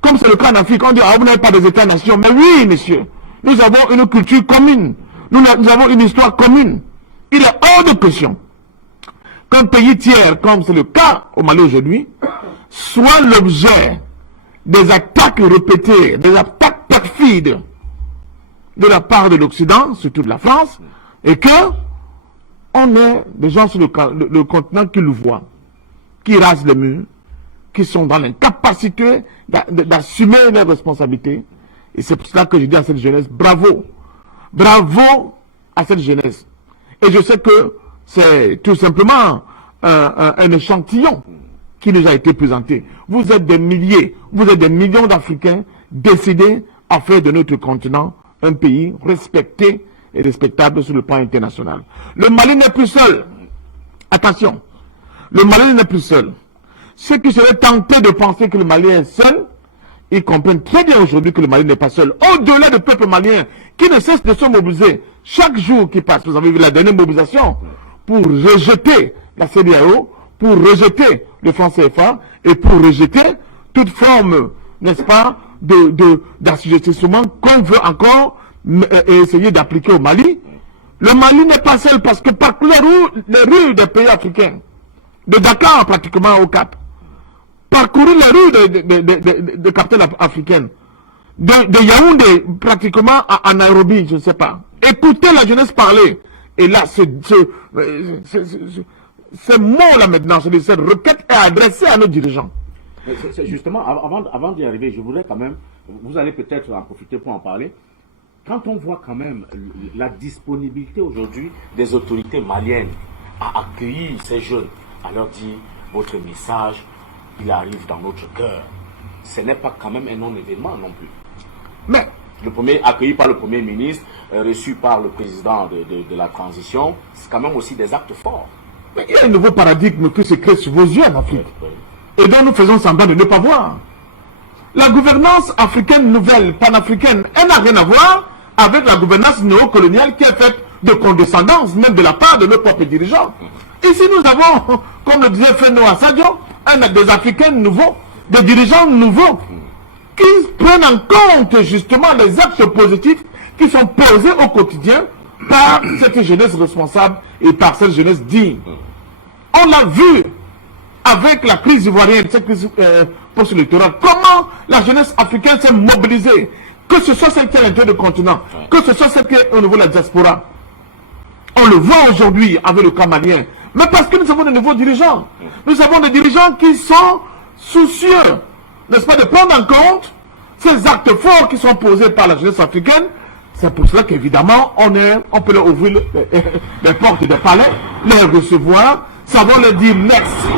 Comme c'est le cas en Afrique, on dit, ah, vous n'avez pas des États-nations. Mais oui, monsieur, nous avons une culture commune. Nous avons une histoire commune. Il est hors de question qu'un pays tiers, comme c'est le cas au Mali aujourd'hui, soit l'objet des attaques répétées, des attaques perfides de la part de l'Occident, surtout de la France, et que on est des gens sur le continent qui le voient, qui rasent les murs, qui sont dans l'incapacité d'assumer leurs responsabilités. Et c'est pour cela que je dis à cette jeunesse, bravo, bravo à cette jeunesse. Et je sais que c'est tout simplement un échantillon qui nous a été présenté. Vous êtes des milliers, vous êtes des millions d'Africains décidés à faire de notre continent un pays respecté et respectable sur le plan international. Le Mali n'est plus seul. Attention, le Mali n'est plus seul. Ceux qui seraient tentés de penser que le Mali est seul, ils comprennent très bien aujourd'hui que le Mali n'est pas seul. Au-delà du peuple malien qui ne cesse de se mobiliser chaque jour qui passe, vous avez vu la dernière mobilisation pour rejeter la CEDEAO, pour rejeter le franc CFA et pour rejeter toute forme, n'est-ce pas, d'assujettissement qu'on veut encore essayer d'appliquer au Mali. Le Mali n'est pas seul parce que partout les rues des pays africains, de Dakar pratiquement au Cap, parcourir les rues de capitales africaines, de Yaoundé pratiquement à Nairobi, je ne sais pas. Écoutez la jeunesse parler. Et là, ces mots-là maintenant, cette requête est adressée à nos dirigeants. C'est justement, avant d'y arriver, je voudrais quand même, vous allez peut-être en profiter pour en parler, quand on voit quand même la disponibilité aujourd'hui des autorités maliennes à accueillir ces jeunes, à leur dire, votre message, il arrive dans notre cœur. Ce n'est pas quand même un non-événement non plus. Mais, le premier, accueilli par le Premier ministre, reçu par le président de la transition, c'est quand même aussi des actes forts. Mais il y a un nouveau paradigme qui se crée sous vos yeux en Afrique. Et dont nous faisons semblant de ne pas voir. La gouvernance africaine nouvelle, panafricaine, elle n'a rien à voir avec la gouvernance néocoloniale qui est faite de condescendance, même de la part de nos propres dirigeants. Ici, nous avons, comme le disait Fenoa Sadio, des Africains nouveaux, des dirigeants nouveaux, qui prennent en compte justement les actes positifs qui sont posés au quotidien par cette jeunesse responsable et par cette jeunesse digne. On l'a vu avec la crise ivoirienne, cette crise post-électorale, comment la jeunesse africaine s'est mobilisée, que ce soit celle qui est à l'intérieur du continent, que ce soit celle qui est au niveau de la diaspora. On le voit aujourd'hui avec le cas malien, mais parce que nous avons de nouveaux dirigeants. Nous avons des dirigeants qui sont soucieux n'est-ce pas, de prendre en compte ces actes forts qui sont posés par la jeunesse africaine. C'est pour cela qu'évidemment, on peut leur ouvrir les portes des palais, les recevoir, savoir leur dire merci,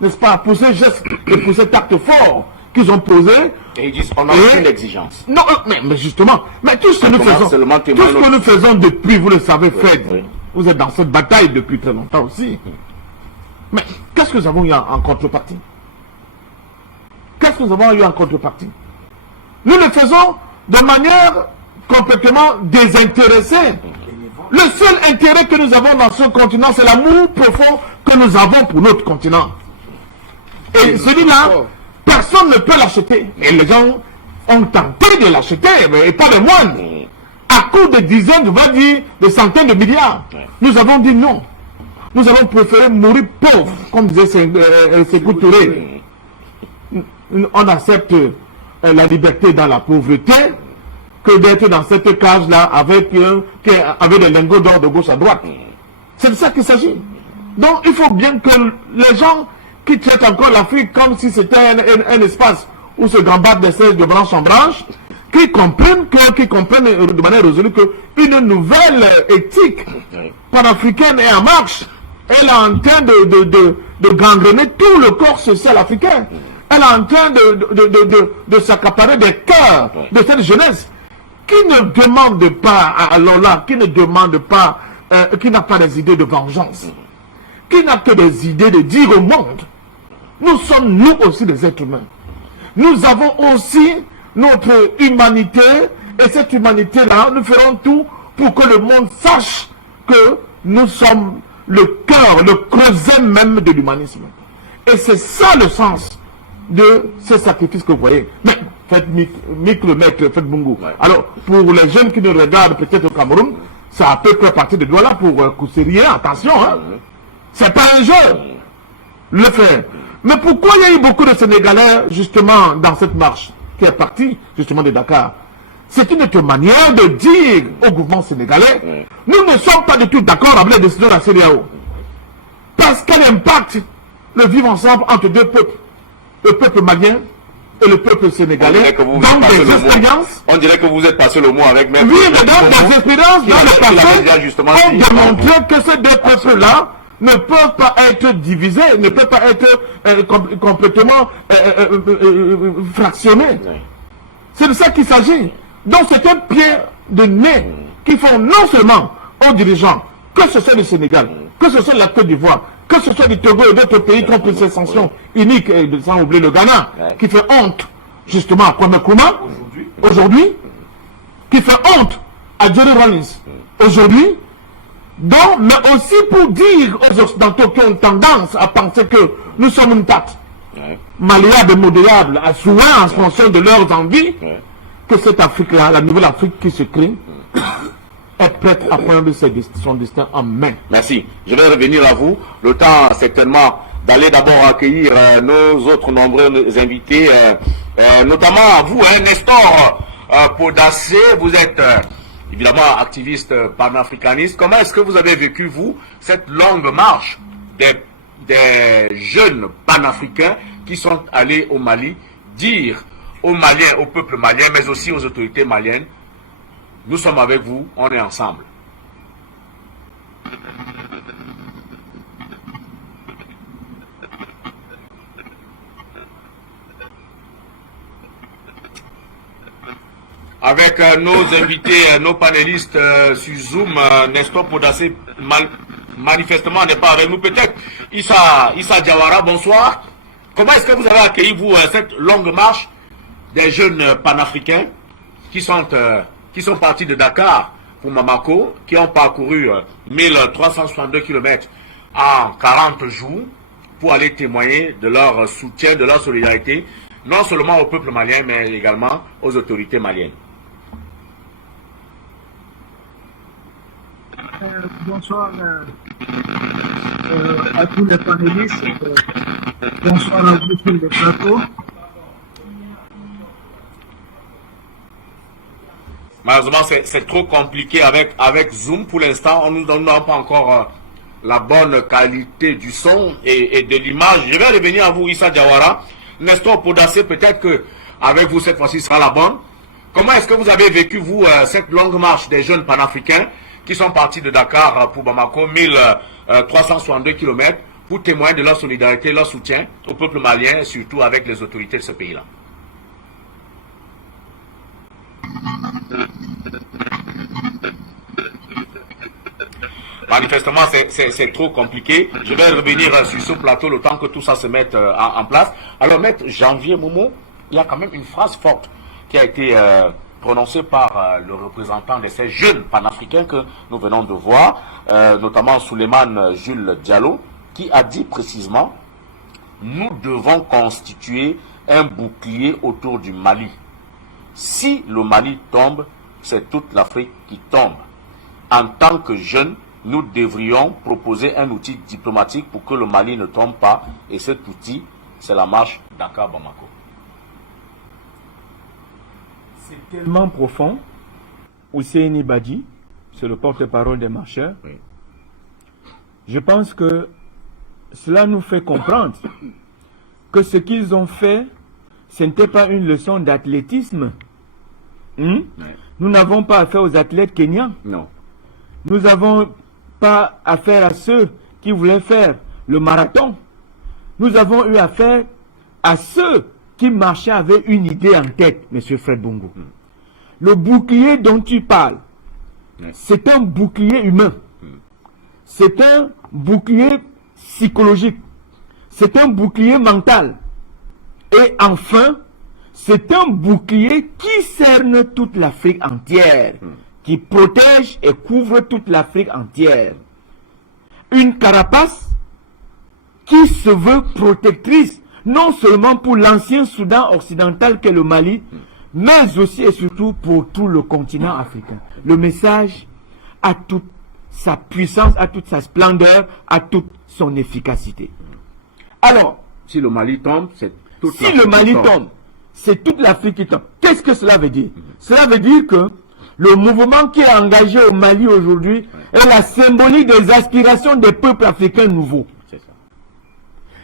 n'est-ce pas, pour ces gestes et pour cet acte fort qu'ils ont posé. Et ils disent, on n'a aucune exigence. Non, mais justement, mais tout ce que nous faisons depuis, vous le savez, Fred, vous êtes dans cette bataille depuis très longtemps aussi. Mais qu'est-ce que nous avons eu en contrepartie? Qu'est-ce que nous avons eu en contrepartie? Nous le faisons de manière complètement désintéressée. Le seul intérêt que nous avons dans ce continent, c'est l'amour profond que nous avons pour notre continent. Et celui-là, personne ne peut l'acheter. Et les gens ont tenté de l'acheter, et pas les moines. À coût de dizaines, on va dire, de centaines de milliards. Nous avons dit non. Nous avons préféré mourir pauvres, comme disait Sékou Touré. On accepte la liberté dans la pauvreté que d'être dans cette cage-là avec des lingots d'or de gauche à droite. C'est de ça qu'il s'agit. Donc il faut bien que les gens qui traitent encore l'Afrique comme si c'était un espace où se gambadent des sièges de branche en branche, qui comprennent de manière résolue qu'une nouvelle éthique panafricaine est en marche. Elle est en train de gangréner tout le corps social africain. Elle est en train de s'accaparer des cœurs de cette jeunesse qui ne demande pas, alors là, qui ne demande pas, qui n'a pas des idées de vengeance, qui n'a que des idées de dire au monde, nous sommes nous aussi des êtres humains. Nous avons aussi notre humanité, et cette humanité-là, nous ferons tout pour que le monde sache que nous sommes le cœur, le creuset même de l'humanisme. Et c'est ça le sens de ces sacrifices que vous voyez. Mais faites micro-maître, faites Bungu. Alors, pour les jeunes qui nous regardent peut-être au Cameroun, ça peut faire partie de Douala pour Kousserié, attention, hein. C'est pas un jeu, le faire. Mais pourquoi il y a eu beaucoup de Sénégalais, justement, dans cette marche, qui est partie, justement, de Dakar? C'est une autre manière de dire au gouvernement sénégalais, nous ne sommes pas du tout d'accord avec les décisions de la CEDEAO. Parce qu'elle impacte le vivre ensemble entre deux peuples. Le peuple malien et le peuple sénégalais. Dans des expériences. On dirait que vous êtes passé le mot avec même. Oui, mais dans des expériences, dans le passé, on démontré que ces deux peuples-là ne peuvent pas être divisés, ne peuvent pas être complètement fractionnés. C'est de ça qu'il s'agit. Donc c'est un pied de nez qui font non seulement aux dirigeants, que ce soit du Sénégal, que ce soit de la Côte d'Ivoire, que ce soit du Togo et d'autres pays qui ont pris ces sanctions uniques, sans oublier le Ghana, qui fait honte justement à Kwame Nkrumah, aujourd'hui, qui fait honte à Jerry Rawlings, aujourd'hui, donc, mais aussi pour dire aux Occidentaux qui ont tendance à penser que nous sommes une tarte, malléable et modérable, à souvent en fonction de leurs envies, que cette Afrique-là, la nouvelle Afrique qui se crée, est prête à prendre son destin en main. Merci. Je vais revenir à vous. Le temps, certainement, d'aller d'abord accueillir nos autres nombreux invités, notamment vous, Nestor Podacé. Vous êtes évidemment activiste panafricaniste. Comment est-ce que vous avez vécu, vous, cette longue marche des jeunes panafricains qui sont allés au Mali dire aux Maliens, au peuple malien, mais aussi aux autorités maliennes, nous sommes avec vous, on est ensemble. Avec nos invités, nos panélistes sur Zoom, Nestor Podacé, manifestement n'est pas avec nous. Peut-être Issa Diawara, bonsoir. Comment est-ce que vous avez accueilli, vous, cette longue marche des jeunes panafricains qui sont partis de Dakar pour Bamako, qui ont parcouru 1362 km en 40 jours pour aller témoigner de leur soutien, de leur solidarité, non seulement au peuple malien, mais également aux autorités maliennes. Bonsoir à tous les panélistes, bonsoir à vous sur le plateau. Malheureusement, c'est trop compliqué avec Zoom pour l'instant. Nous n'avons pas encore la bonne qualité du son et de l'image. Je vais revenir à vous, Issa Diawara. Nestor Podacé, peut-être que avec vous cette fois-ci sera la bonne. Comment est-ce que vous avez vécu, vous, cette longue marche des jeunes panafricains qui sont partis de Dakar pour Bamako, 1362 km, pour témoigner de leur solidarité, leur soutien au peuple malien et surtout avec les autorités de ce pays-là? Manifestement, c'est trop compliqué. Je vais revenir sur ce plateau le temps que tout ça se mette en place. Alors, maître Janvier Momo, il y a quand même une phrase forte qui a été prononcée par le représentant de ces jeunes panafricains que nous venons de voir, notamment Souleymane Jules Diallo, qui a dit précisément « Nous devons constituer un bouclier autour du Mali. Si le Mali tombe, c'est toute l'Afrique qui tombe. En tant que jeunes, nous devrions proposer un outil diplomatique pour que le Mali ne tombe pas. Et cet outil, c'est la marche Dakar-Bamako. » C'est tellement profond. Ousseini Badi, c'est le porte-parole des marcheurs. Oui. Je pense que cela nous fait comprendre que ce qu'ils ont fait, ce n'était pas une leçon d'athlétisme. Nous n'avons pas affaire aux athlètes kenyans. Non. Nous n'avons pas affaire à ceux qui voulaient faire le marathon. Nous avons eu affaire à ceux qui marchaient avec une idée en tête, M. Fred Bongo. Le bouclier dont tu parles, c'est un bouclier humain. C'est un bouclier psychologique. C'est un bouclier mental. Et enfin, c'est un bouclier qui cerne toute l'Afrique entière, qui protège et couvre toute l'Afrique entière. Une carapace qui se veut protectrice, non seulement pour l'ancien Soudan occidental qu'est le Mali, mais aussi et surtout pour tout le continent africain. Le message a toute sa puissance, a toute sa splendeur, a toute son efficacité. Alors, si le Mali tombe, c'est toute si le Mali tombe, c'est toute l'Afrique qui tombe. Qu'est-ce que cela veut dire? Cela veut dire que le mouvement qui est engagé au Mali aujourd'hui est la symbolique des aspirations des peuples africains nouveaux.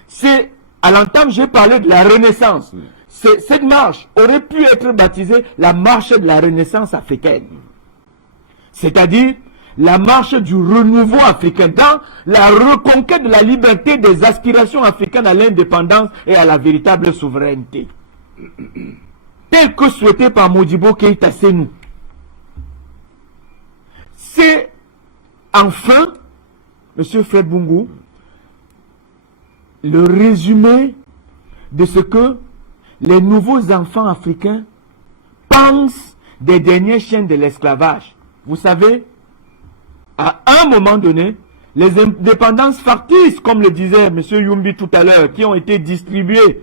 C'est, à l'entame, j'ai parlé de la Renaissance. Cette marche aurait pu être baptisée la marche de la Renaissance africaine. C'est-à-dire la marche du renouveau africain, dans la reconquête de la liberté des aspirations africaines à l'indépendance et à la véritable souveraineté. Tel que souhaité par Modibo Keïta Sénou. C'est enfin, M. Fred Bungu, le résumé de ce que les nouveaux enfants africains pensent des dernières chaînes de l'esclavage. Vous savez, à un moment donné, les indépendances factices, comme le disait M. Yumbi tout à l'heure, qui ont été distribuées,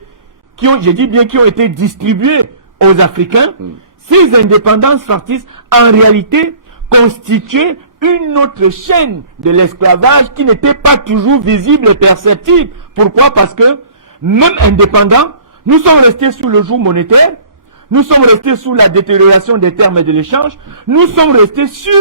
je dis bien qui ont été distribuées aux Africains, ces indépendances factices, en réalité, constituaient une autre chaîne de l'esclavage qui n'était pas toujours visible et perceptible. Pourquoi? Parce que, même indépendants, nous sommes restés sous le joug monétaire, nous sommes restés sous la détérioration des termes et de l'échange, nous sommes restés sur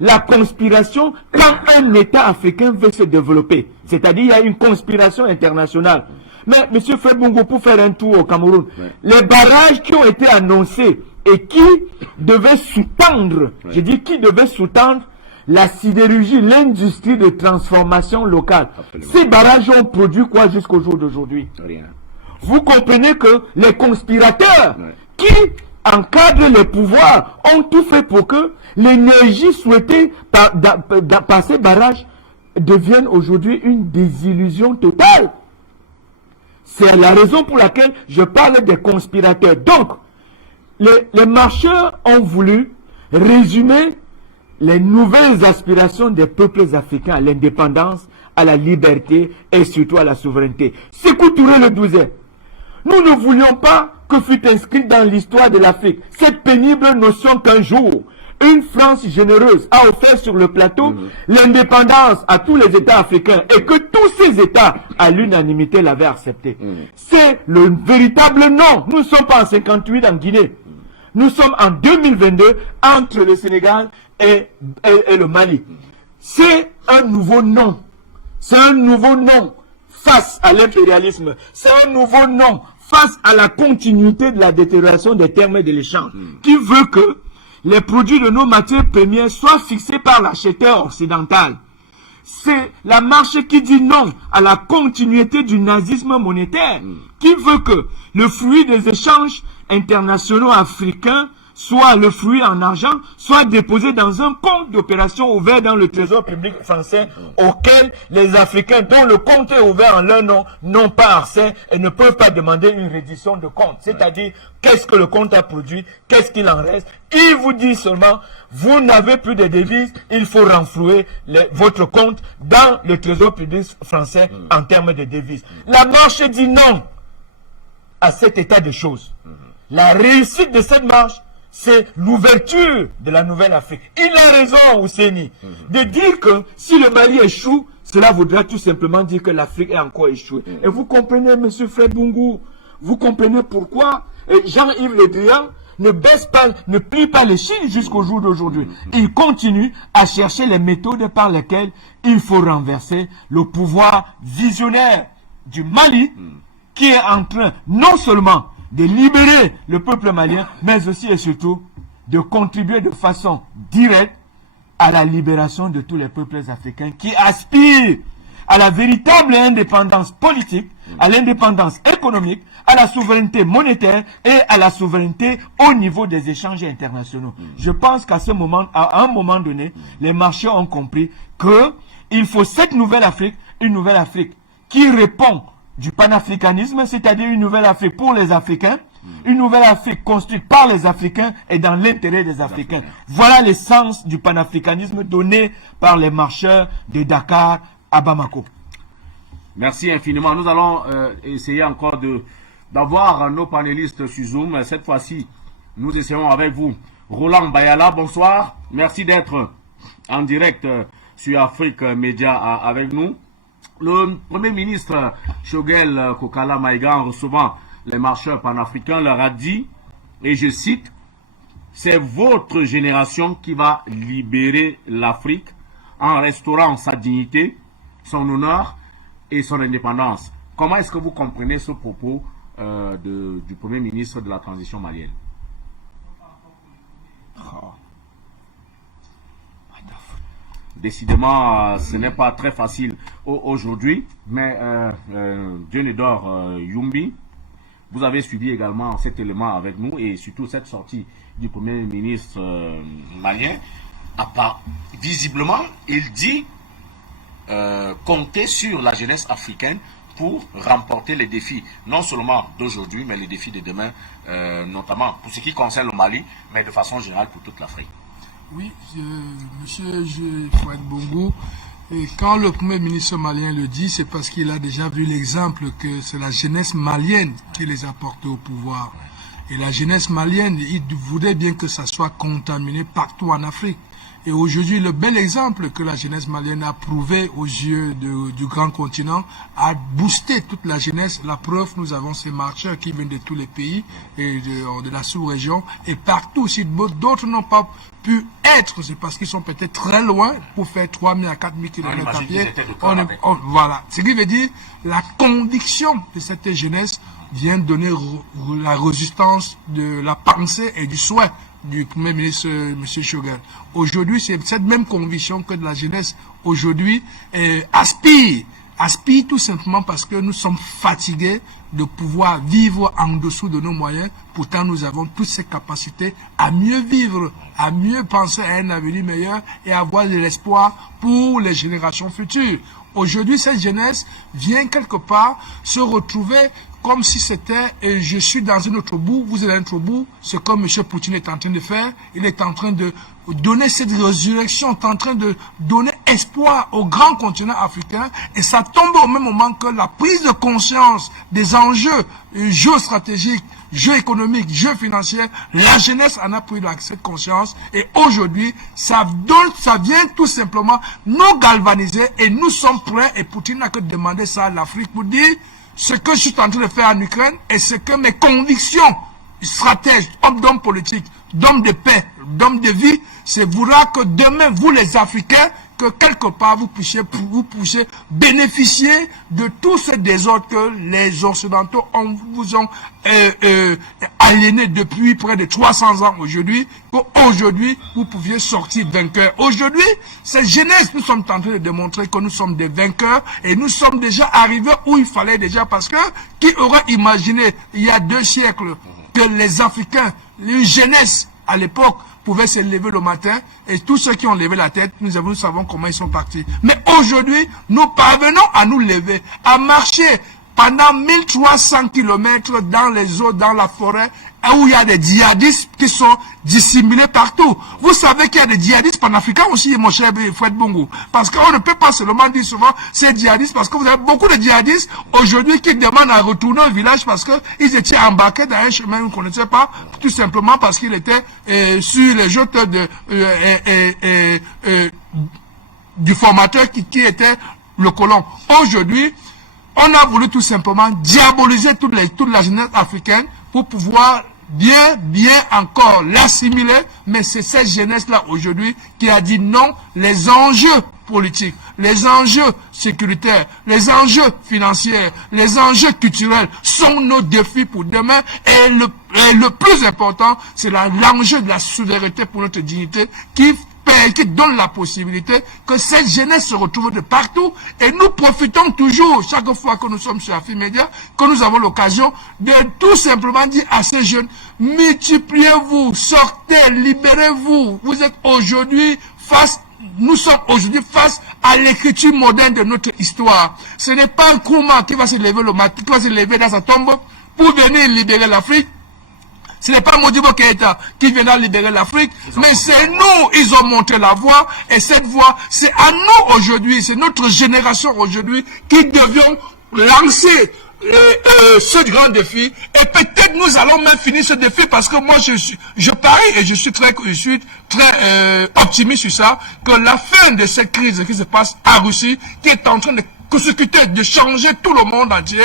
la conspiration quand un État africain veut se développer. C'est-à-dire, il y a une conspiration internationale. Mais, M. Fred Bongo, pour faire un tour au Cameroun, les barrages qui ont été annoncés et qui devaient sous-tendre, je dis qui devaient sous-tendre la sidérurgie, l'industrie de transformation locale. Absolument. Ces barrages ont produit quoi jusqu'au jour d'aujourd'hui? Rien. Vous comprenez que les conspirateurs qui encadrent les pouvoirs ont tout fait pour que l'énergie souhaitée par ces barrages devienne aujourd'hui une désillusion totale. C'est la raison pour laquelle je parle des conspirateurs. Donc, les marcheurs ont voulu résumer les nouvelles aspirations des peuples africains à l'indépendance, à la liberté et surtout à la souveraineté. Sékou Touré le disait. Nous ne voulions pas que fût inscrite dans l'histoire de l'Afrique cette pénible notion qu'un jour, une France généreuse a offert sur le plateau l'indépendance à tous les États africains et que tous ces États, à l'unanimité, l'avaient accepté. C'est le véritable nom. Nous ne sommes pas en 58 en Guinée. Nous sommes en 2022 entre le Sénégal et le Mali. C'est un nouveau nom. C'est un nouveau nom face à l'impérialisme. C'est un nouveau nom face à la continuité de la détérioration des termes de l'échange, qui veut que les produits de nos matières premières soient fixés par l'acheteur occidental. C'est la marche qui dit non à la continuité du nazisme monétaire, qui veut que le fruit des échanges internationaux africains, soit le fruit en argent, soit déposé dans un compte d'opération ouvert dans le trésor public français, auquel les Africains dont le compte est ouvert en leur nom n'ont pas accès et ne peuvent pas demander une reddition de compte. C'est-à-dire, qu'est-ce que le compte a produit, qu'est-ce qu'il en reste. Il vous dit seulement, vous n'avez plus de devises, il faut renflouer votre compte dans le trésor public français en termes de devises. La marche dit non à cet état de choses. La réussite de cette marche, c'est l'ouverture de la nouvelle Afrique. Il a raison, Ousseini, de dire que si le Mali échoue, cela voudra tout simplement dire que l'Afrique est encore échouée. Et vous comprenez, M. Fred Bungu, vous comprenez pourquoi Jean-Yves Le Drian ne plie pas les chines jusqu'au jour d'aujourd'hui. Il continue à chercher les méthodes par lesquelles il faut renverser le pouvoir visionnaire du Mali, qui est en train non seulement de libérer le peuple malien, mais aussi et surtout de contribuer de façon directe à la libération de tous les peuples africains qui aspirent à la véritable indépendance politique, à l'indépendance économique, à la souveraineté monétaire et à la souveraineté au niveau des échanges internationaux. Je pense qu'à un moment donné, les marchés ont compris qu'il faut cette nouvelle Afrique, une nouvelle Afrique qui répond du panafricanisme, c'est-à-dire une nouvelle Afrique pour les Africains, une nouvelle Afrique construite par les Africains et dans l'intérêt des Africains. Voilà l'essence du panafricanisme donné par les marcheurs de Dakar à Bamako. Merci infiniment. Nous allons essayer encore d'avoir nos panélistes sur Zoom. Cette fois-ci, nous essayons avec vous. Roland Bayala, bonsoir. Merci d'être en direct sur Afrique Média avec nous. Le Premier ministre Choguel Kokala Maïga, en recevant les marcheurs panafricains, leur a dit, et je cite, « C'est votre génération qui va libérer l'Afrique en restaurant sa dignité, son honneur et son indépendance. » Comment est-ce que vous comprenez ce propos du Premier ministre de la transition malienne? Décidément, ce n'est pas très facile aujourd'hui, mais Dionedor Yumbi, vous avez suivi également cet élément avec nous et surtout cette sortie du Premier ministre malien. Visiblement, il dit compter sur la jeunesse africaine pour remporter les défis, non seulement d'aujourd'hui, mais les défis de demain, notamment pour ce qui concerne le Mali, mais de façon générale pour toute l'Afrique. Oui, monsieur Fred Bungu, et quand le Premier ministre malien le dit, c'est parce qu'il a déjà vu l'exemple que c'est la jeunesse malienne qui les a portés au pouvoir. Et la jeunesse malienne, il voudrait bien que ça soit contaminé partout en Afrique. Et aujourd'hui, le bel exemple que la jeunesse malienne a prouvé aux yeux du grand continent a boosté toute la jeunesse. La preuve, nous avons ces marcheurs qui viennent de tous les pays et de la sous-région. Et partout, si d'autres n'ont pas pu être, c'est parce qu'ils sont peut-être très loin pour faire 3 000 à 4 000 km à pied. Voilà. Ce qui veut dire la conviction de cette jeunesse vient donner la résistance de la pensée et du souhait du Premier ministre M. Choguel. Aujourd'hui, c'est cette même conviction que de la jeunesse aujourd'hui aspire tout simplement parce que nous sommes fatigués de pouvoir vivre en dessous de nos moyens. Pourtant, nous avons toutes ces capacités à mieux vivre, à mieux penser à un avenir meilleur et à avoir de l'espoir pour les générations futures. Aujourd'hui, cette jeunesse vient quelque part se retrouver comme si c'était je suis dans un autre bout, vous êtes dans un autre bout. C'est comme M. Poutine est en train de faire. Il est en train de donner cette résurrection, est en train de donner espoir au grand continent africain. Et ça tombe au même moment que la prise de conscience des enjeux géostratégiques, géoéconomiques, géofinanciers. La jeunesse en a pris cette conscience. Et aujourd'hui, ça vient tout simplement nous galvaniser. Et nous sommes prêts. Et Poutine n'a que demandé ça à l'Afrique pour dire ce que je suis en train de faire en Ukraine et ce que mes convictions stratèges, d'hommes politiques, d'hommes de paix, d'hommes de vie, c'est voudra que demain, vous les Africains, que quelque part vous puissiez bénéficier de tout ce désordre que les Occidentaux vous ont aliéné depuis près de 300 ans aujourd'hui, qu'aujourd'hui vous pouviez sortir vainqueur. Aujourd'hui, cette jeunesse, nous sommes en train de démontrer que nous sommes des vainqueurs et nous sommes déjà arrivés où il fallait déjà, parce que qui aurait imaginé il y a 2 siècles que les Africains, les jeunesse à l'époque, pouvaient se lever le matin, et tous ceux qui ont levé la tête, nous savons comment ils sont partis. Mais aujourd'hui, nous parvenons à nous lever, à marcher pendant 1300 km dans les eaux, dans la forêt, où il y a des djihadistes qui sont dissimulés partout. Vous savez qu'il y a des djihadistes panafricains aussi, mon cher Fred Bongo. Parce qu'on ne peut pas seulement dire souvent ces djihadistes, parce que vous avez beaucoup de djihadistes aujourd'hui qui demandent à retourner au village parce qu'ils étaient embarqués dans un chemin qu'on ne connaissait pas, tout simplement parce qu'ils étaient sur les joutes du formateur qui était le colon. Aujourd'hui, on a voulu tout simplement diaboliser toute la jeunesse africaine pour pouvoir bien encore l'assimiler, mais c'est cette jeunesse-là aujourd'hui qui a dit non. Les enjeux politiques, les enjeux sécuritaires, les enjeux financiers, les enjeux culturels sont nos défis pour demain, et le plus important, c'est l'enjeu de la souveraineté pour notre dignité qui donne la possibilité que cette jeunesse se retrouve de partout, et nous profitons toujours, chaque fois que nous sommes sur Afrique Média, que nous avons l'occasion de tout simplement dire à ces jeunes: multipliez-vous, sortez, libérez-vous. Vous êtes aujourd'hui nous sommes aujourd'hui face à l'écriture moderne de notre histoire. Ce n'est pas un Nkrumah qui va se lever le matin, qui va se lever dans sa tombe pour venir libérer l'Afrique. Ce n'est pas Modibo Keïta qui viendra libérer l'Afrique, mais c'est nous, ils ont montré la voie, et cette voie, c'est à nous aujourd'hui, c'est notre génération aujourd'hui qui devions lancer ce grand défi, et peut-être nous allons même finir ce défi, parce que moi je parie et je suis très optimiste sur ça, que la fin de cette crise qui se passe à Russie, qui est en train de changer tout le monde entier,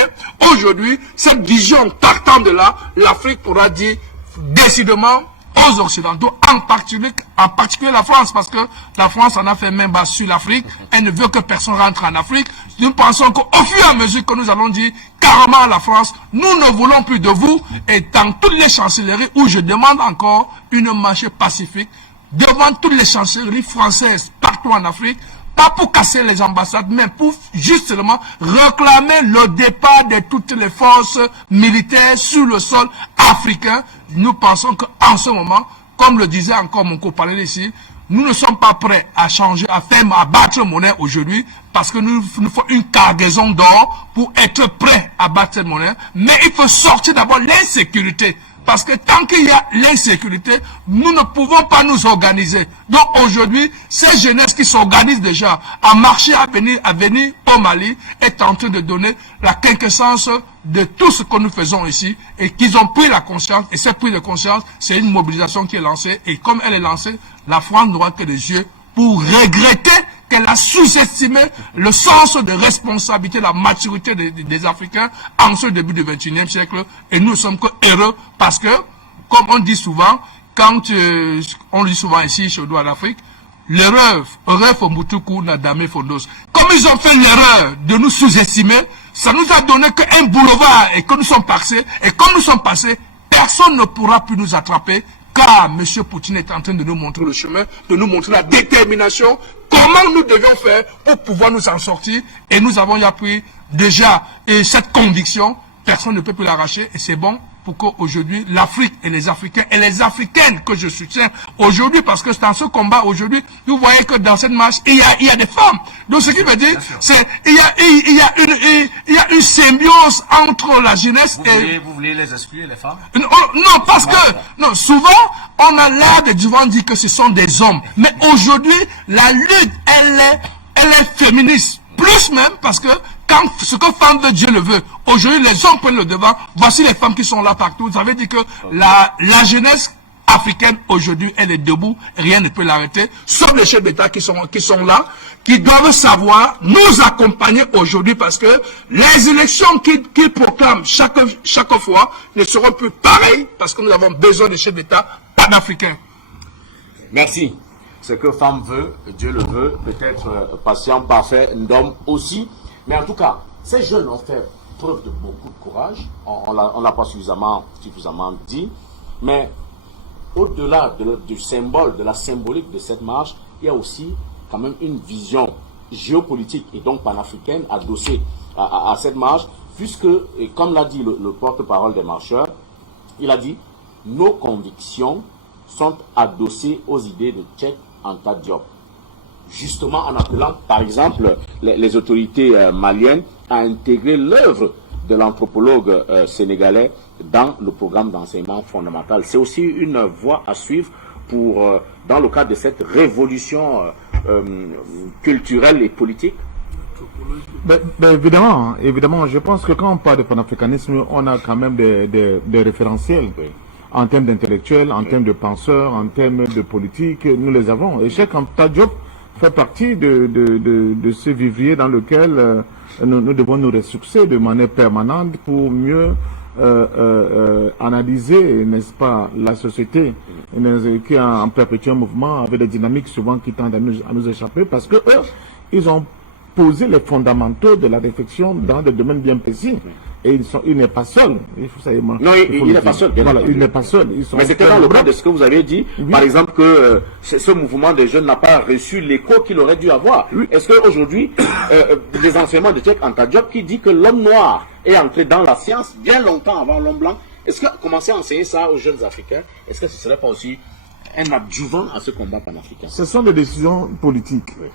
aujourd'hui, cette vision partant de là, l'Afrique pourra dire décidément aux Occidentaux, en particulier la France, parce que la France en a fait main basse sur l'Afrique, elle ne veut que personne rentre en Afrique. Nous pensons qu'au fur et à mesure que nous allons dire carrément à la France, nous ne voulons plus de vous, et dans toutes les chancelleries où je demande encore une marche pacifique, devant toutes les chancelleries françaises partout en Afrique, pas pour casser les ambassades, mais pour justement réclamer le départ de toutes les forces militaires sur le sol africain. Nous pensons qu'en ce moment, comme le disait encore mon copain ici, nous ne sommes pas prêts à changer, à battre monnaie aujourd'hui, parce que nous faut une cargaison d'or pour être prêts à battre cette monnaie. Mais il faut sortir d'abord l'insécurité. Parce que tant qu'il y a l'insécurité, nous ne pouvons pas nous organiser. Donc aujourd'hui, ces jeunesses qui s'organisent déjà à marcher, à venir au Mali, est en train de donner la quintessence de tout ce que nous faisons ici, et qu'ils ont pris la conscience, et cette prise de conscience, c'est une mobilisation qui est lancée, et comme elle est lancée, la France n'aura que des yeux pour regretter qu'elle a sous-estimé le sens de responsabilité, la maturité des Africains en ce début du XXIe siècle. Et nous ne sommes que heureux parce que, comme on dit souvent, quand on dit souvent ici chez nous en Afrique, l'erreur, Fomutuku Nadame Fondos. Comme ils ont fait l'erreur de nous sous-estimer, ça nous a donné qu'un boulevard, et que nous sommes passés, et comme nous sommes passés, personne ne pourra plus nous attraper. Car M. Poutine est en train de nous montrer le chemin, de nous montrer la détermination, comment nous devions faire pour pouvoir nous en sortir. Et nous avons appris déjà cette conviction, personne ne peut plus l'arracher, et c'est bon pour qu'aujourd'hui l'Afrique et les Africains et les Africaines que je soutiens aujourd'hui, parce que dans ce combat aujourd'hui, vous voyez que dans cette marche, il y a des femmes. Donc ce qui veut dire, c'est il y a une symbiose entre la jeunesse et... Vous voulez les exclure, les femmes? Non, parce que non, souvent, on a l'air de dire que ce sont des hommes. Mais aujourd'hui, la lutte, elle est féministe. Plus même, parce que quand ce que femme veut, Dieu le veut. Aujourd'hui, les hommes prennent le devant. Voici les femmes qui sont là partout. Ça veut dire que la jeunesse africaine, aujourd'hui, elle est debout. Rien ne peut l'arrêter. Sauf les chefs d'État qui sont là, qui doivent savoir nous accompagner aujourd'hui, parce que les élections qu'ils proclament chaque fois ne seront plus pareilles, parce que nous avons besoin des chefs d'État panafricains. Merci. Ce que femme veut, Dieu le veut, peut-être patient, parfait, d'homme aussi. Mais en tout cas, ces jeunes ont fait preuve de beaucoup de courage. On l'a pas suffisamment dit. Mais au-delà du symbole, de la symbolique de cette marche, il y a aussi quand même une vision géopolitique et donc panafricaine adossée à cette marche, puisque, et comme l'a dit le porte-parole des marcheurs, il a dit « Nos convictions sont adossées aux idées de Cheikh Anta Diop ». Justement en appelant, par exemple, les autorités maliennes à intégrer l'œuvre de l'anthropologue sénégalais dans le programme d'enseignement fondamental. C'est aussi une voie à suivre pour, dans le cadre de cette révolution culturelle et politique. Évidemment, je pense que quand on parle de panafricanisme, on a quand même des référentiels. Oui. En termes d'intellectuels, en termes de penseurs, en termes de politique, nous les avons. Et Cheikh Anta Diop fait partie de ce vivrier dans lequel nous devons nous ressourcer de manière permanente pour mieux analyser, n'est-ce pas, la société qui est en perpétuel mouvement avec des dynamiques souvent qui tendent à nous échapper parce que eux, ils ont posé les fondamentaux de la réflexion dans des domaines bien précis. Et il n'est pas seul. Il n'est pas seul. Voilà, il n'est pas seul. Mais c'était dans le cadre de ce que vous avez dit, oui. Par exemple, que ce mouvement des jeunes n'a pas reçu l'écho qu'il aurait dû avoir. Oui. Est-ce qu'aujourd'hui, des enseignements de Cheikh Anta Diop qui dit que l'homme noir est entré dans la science bien longtemps avant l'homme blanc, est-ce que commencer à enseigner ça aux jeunes Africains, est-ce que ce ne serait pas aussi un adjuvant à ce combat panafricain? Ce sont des décisions politiques. Oui.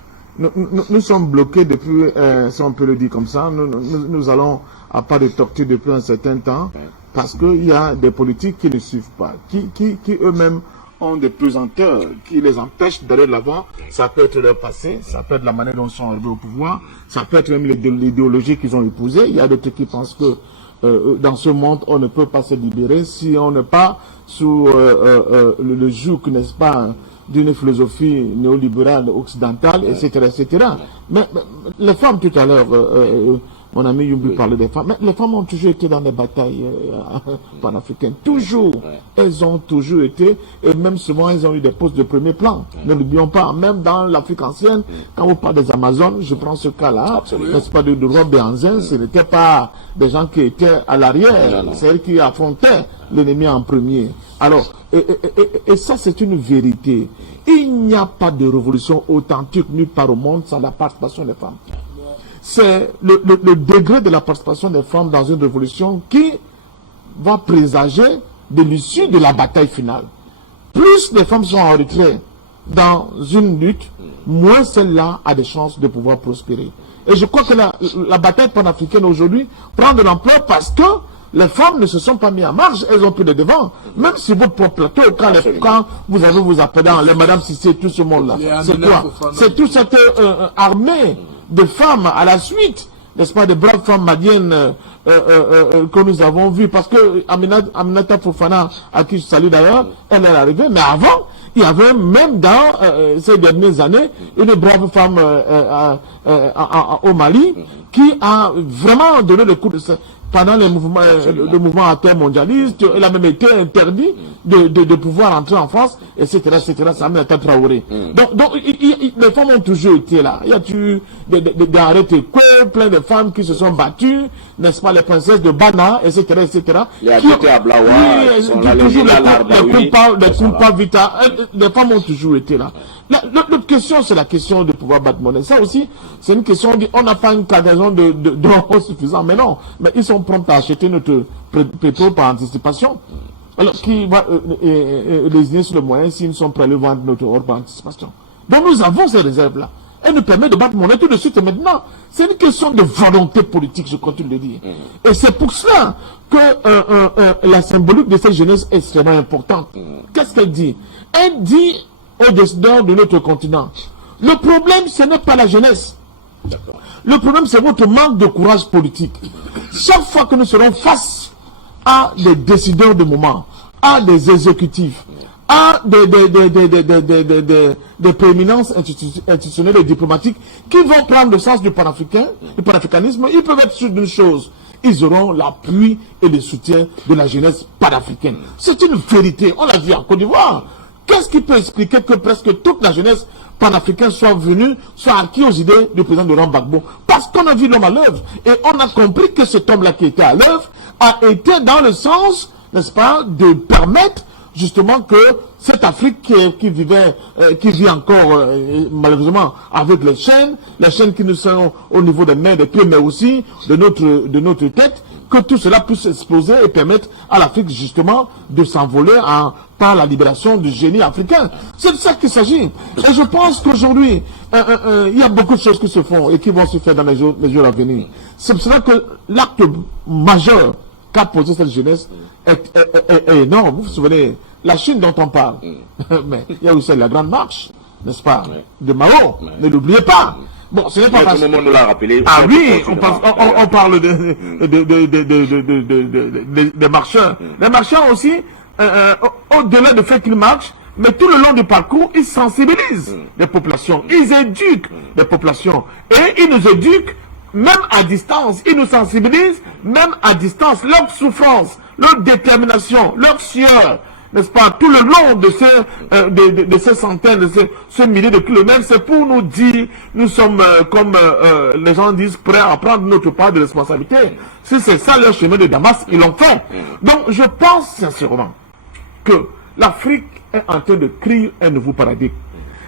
Nous sommes bloqués depuis, si on peut le dire comme ça, nous allons à pas de tortue depuis un certain temps, parce qu'il y a des politiques qui ne suivent pas, qui eux-mêmes ont des pesanteurs, qui les empêchent d'aller de l'avant. Ça peut être leur passé, ça peut être la manière dont ils sont arrivés au pouvoir, ça peut être même l'idéologie qu'ils ont épousée. Il y a d'autres qui pensent que dans ce monde, on ne peut pas se libérer si on n'est pas sous le joug, n'est-ce pas, d'une philosophie néolibérale occidentale, etc., etc. Mais les femmes, tout à l'heure, mon ami Yumbi parlait des femmes, mais les femmes ont toujours été dans les batailles panafricaines. Toujours. Elles ont toujours été, et même souvent, elles ont eu des postes de premier plan. Ne l'oublions pas, même dans l'Afrique ancienne, quand on parle des Amazones, je prends ce cas-là, n'est-ce pas, de Rob Béhanzin, ce n'était pas des gens qui étaient à l'arrière, c'est elles qui affrontaient l'ennemi en premier. Alors, et ça, c'est une vérité. Il n'y a pas de révolution authentique nulle part au monde sans la participation des femmes. C'est le degré de la participation des femmes dans une révolution qui va présager de l'issue de la bataille finale. Plus les femmes sont en retrait dans une lutte, moins celle-là a des chances de pouvoir prospérer. Et je crois que la bataille panafricaine aujourd'hui prend de l'ampleur parce que les femmes ne se sont pas mis en marche, elles ont pris le devant. Même si votre propre plateau, quand vous avez vos appelants, les Madame Cissé, tout ce monde-là, c'est quoi? C'est toute cette armée de femmes à la suite, n'est-ce pas, de braves femmes maliennes que nous avons vues. Parce que Aminata Fofana, à qui je salue d'ailleurs, elle est arrivée, mais avant, il y avait même dans ces dernières années une brave femme au Mali qui a vraiment donné le coup de pendant le mouvement intermondialiste, elle a même été interdit de pouvoir entrer en France, etc., etc., ça m'a été Traoré. Donc les femmes ont toujours été là. Il y a eu des arrêtés, plein de femmes qui se sont battues, n'est-ce pas, les princesses de Bana, etc., etc. Les arrêtés à Blawa, les Kumpa Vita, les femmes ont toujours été là. L'autre question, c'est la question de pouvoir battre monnaie. Ça aussi, c'est une question, on n'a pas une cargaison de suffisant, mais non. Mais ils sont prompts à acheter notre pétrole par anticipation. Alors, qui va désigner sur le moyen s'ils ne sont prêts à le vendre notre or par anticipation. Donc, nous avons ces réserves-là. Elles nous permettent de battre monnaie tout de suite et maintenant. C'est une question de volonté politique, je continue de le dire. Et c'est pour cela que la symbolique de cette jeunesse est extrêmement importante. Qu'est-ce qu'elle dit? Elle dit aux décideurs de notre continent, le problème, ce n'est pas la jeunesse. Le problème, c'est votre manque de courage politique. Chaque fois que nous serons face à des décideurs de moment, à des exécutifs, à des prééminences institutionnelles et diplomatiques qui vont prendre le sens du panafricanisme, ils peuvent être sûrs d'une chose. Ils auront l'appui et le soutien de la jeunesse panafricaine. C'est une vérité. On l'a vu en Côte d'Ivoire. Qu'est-ce qui peut expliquer que presque toute la jeunesse panafricaine soit venue, soit acquis aux idées du président Laurent Gbagbo? Parce qu'on a vu l'homme à l'œuvre. Et on a compris que cet homme-là qui était à l'œuvre a été dans le sens, n'est-ce pas, de permettre justement que cette Afrique qui vit encore malheureusement avec les chaînes qui nous sont au niveau des mains, des pieds, mais aussi de notre tête, que tout cela puisse exploser et permettre à l'Afrique justement de s'envoler par la libération du génie africain. C'est de ça qu'il s'agit. Et je pense qu'aujourd'hui, il y a beaucoup de choses qui se font et qui vont se faire dans les jours à venir. C'est pour cela que l'acte majeur qu'a posé cette jeunesse est énorme. Vous vous souvenez, la Chine dont on parle, mais il y a aussi la grande marche, n'est-ce pas, de Mao, ne l'oubliez pas. Bon, ce n'est pas facile. Tout le monde l'a rappelé. Ah oui, on parle des marcheurs. Les marcheurs aussi, au-delà du fait qu'ils marchent, mais tout le long du parcours, ils sensibilisent les populations, ils éduquent les populations, et ils nous éduquent même à distance, ils nous sensibilisent même à distance, leur souffrance, leur détermination, leur sueur, n'est-ce pas, tout le long de ces centaines, de ces milliers de kilomètres, c'est pour nous dire, nous sommes, comme les gens disent, prêts à prendre notre part de responsabilité. Si c'est ça leur chemin de Damas, ils l'ont fait. Donc je pense sincèrement que l'Afrique est en train de crier un nouveau paradigme.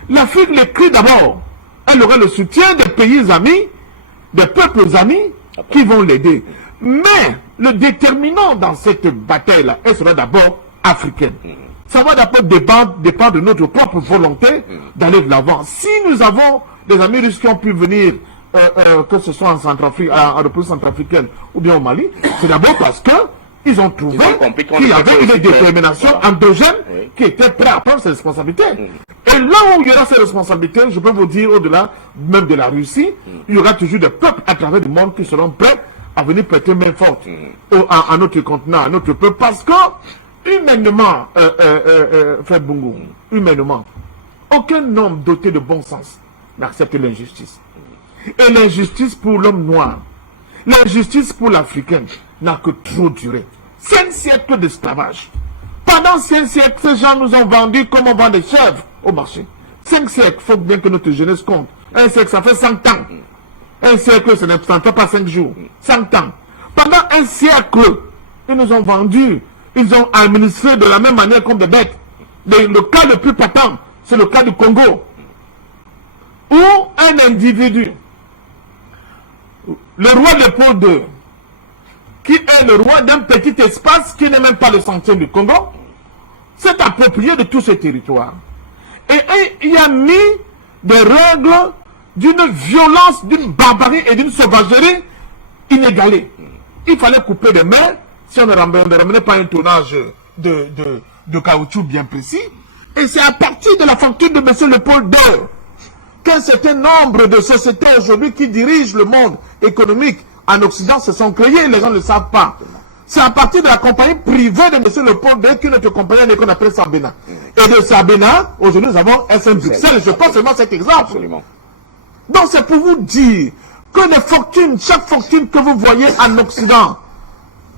L'Afrique le crie d'abord. Elle aurait le soutien des pays amis, des peuples amis qui vont l'aider. Mais le déterminant dans cette bataille-là, elle sera d'abord africaine. Ça va d'abord dépendre de notre propre volonté d'aller de l'avant. Si nous avons des amis russes qui ont pu venir, que ce soit en Centrafrique, en République centrafricaine ou bien au Mali, c'est d'abord parce que ils ont trouvé qu'il y avait une détermination endogène qui était prête à prendre ses responsabilités. Et là où il y aura ces responsabilités, je peux vous dire, au-delà même de la Russie, il y aura toujours des peuples à travers le monde qui seront prêts à venir prêter main forte à notre continent, à notre peuple, parce que humainement, Fred Bungu, humainement, aucun homme doté de bon sens n'accepte l'injustice. Et l'injustice pour l'homme noir, l'injustice pour l'Africain n'a que trop duré. 5 siècles d'esclavage. Pendant 5 siècles, ces gens nous ont vendus comme on vend des chèvres au marché. 5 siècles, il faut bien que notre jeunesse compte. Un siècle, ça fait 100 ans. Un siècle, ce n'est pas 5 jours. 100 ans. Pendant un siècle, ils nous ont vendus. Ils ont administré de la même manière comme des bêtes. Le cas le plus patent, c'est le cas du Congo. Où un individu, le roi Léopold II, qui est le roi d'un petit espace qui n'est même pas le centième du Congo, s'est approprié de tout ce territoire. Et il a mis des règles d'une violence, d'une barbarie et d'une sauvagerie inégalée. Il fallait couper des mains si on ne ramenait pas un tonnage de caoutchouc bien précis. Et c'est à partir de la fortune de M. Léopold II qu'un certain nombre de sociétés aujourd'hui qui dirigent le monde économique en Occident se sont créées, les gens ne le savent pas. C'est à partir de la compagnie privée de M. Léopold II qu'une autre compagnie qu'on appelle Sabena. Et de Sabena, aujourd'hui nous avons SM Bruxelles. Je pense seulement cet exemple. Absolument. Donc c'est pour vous dire que les fortunes, chaque fortune que vous voyez en Occident,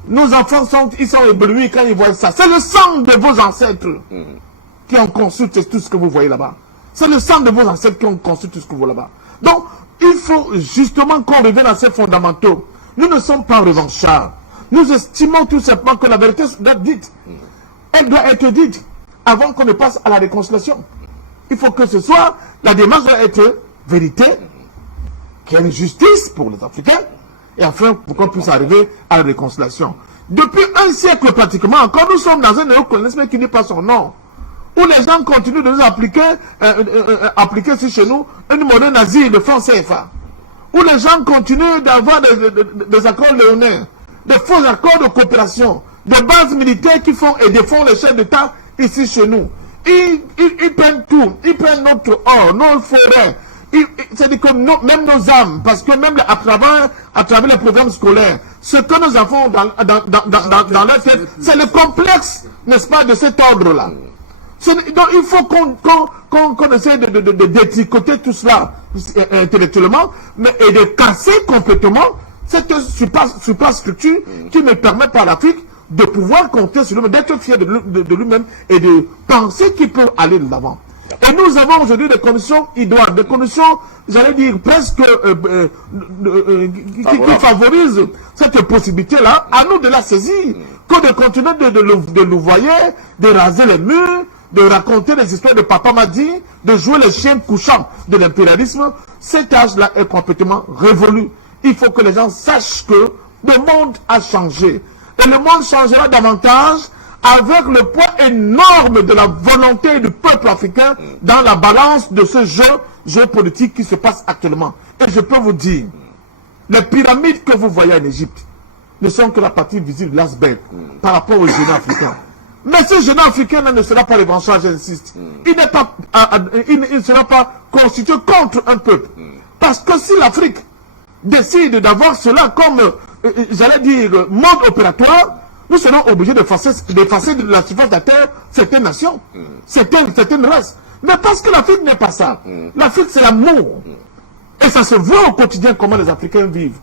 nos enfants ils sont éblouis quand ils voient ça. C'est le sang de vos ancêtres qui ont conçu tout ce que vous voyez là-bas. C'est le sang de vos ancêtres qui ont conçu tout ce que vous voyez là-bas. Donc, il faut justement qu'on revienne à ces fondamentaux. Nous ne sommes pas revanchards. Nous estimons tout simplement que la vérité doit être dite. Elle doit être dite avant qu'on ne passe à la réconciliation. Il faut que ce soit, la démarche doit être vérité, qu'il y ait une justice pour les Africains, et enfin pour qu'on puisse arriver à la réconciliation. Depuis un siècle pratiquement encore, nous sommes dans un néocolonialisme qui n'est pas son nom, où les gens continuent de nous appliquer sur chez nous une monnaie nazie de francs CFA, où les gens continuent d'avoir des accords léonins, des faux accords de coopération, des bases militaires qui font et défendent les chefs d'État ici chez nous. Ils prennent tout, ils prennent notre or, nos forêts, c'est-à-dire que même nos âmes, parce que même à travers les programmes scolaires, ce que nous avons dans leur tête, c'est le complexe, n'est-ce pas, de cet ordre-là. Donc il faut qu'on essaie de détricoter tout cela intellectuellement, et de casser complètement cette superstructure qui ne permet pas à l'Afrique de pouvoir compter sur lui-même, d'être fier de lui-même et de penser qu'il peut aller de l'avant. Et nous avons aujourd'hui des conditions idoines, des conditions, j'allais dire, presque qui favorisent cette possibilité-là. À nous de la saisir, que de continuer de louvoyer, de raser les murs, de raconter les histoires de Papa Madi, de jouer les chiens couchants de l'impérialisme. Cet âge-là est complètement révolu. Il faut que les gens sachent que le monde a changé. Et le monde changera davantage avec le poids énorme de la volonté du peuple africain dans la balance de ce jeu politique qui se passe actuellement. Et je peux vous dire, les pyramides que vous voyez en Égypte ne sont que la partie visible de l'iceberg par rapport aux géants africains. Mais ce géant africain ne sera pas revanchard, j'insiste. Il ne sera pas constitué contre un peuple. Parce que si l'Afrique décide d'avoir cela comme, j'allais dire, mode opératoire, nous serons obligés d'effacer de la surface de la terre certaines nations, certaines races. Mais parce que l'Afrique n'est pas ça. L'Afrique, c'est l'amour. Et ça se voit au quotidien comment les Africains vivent.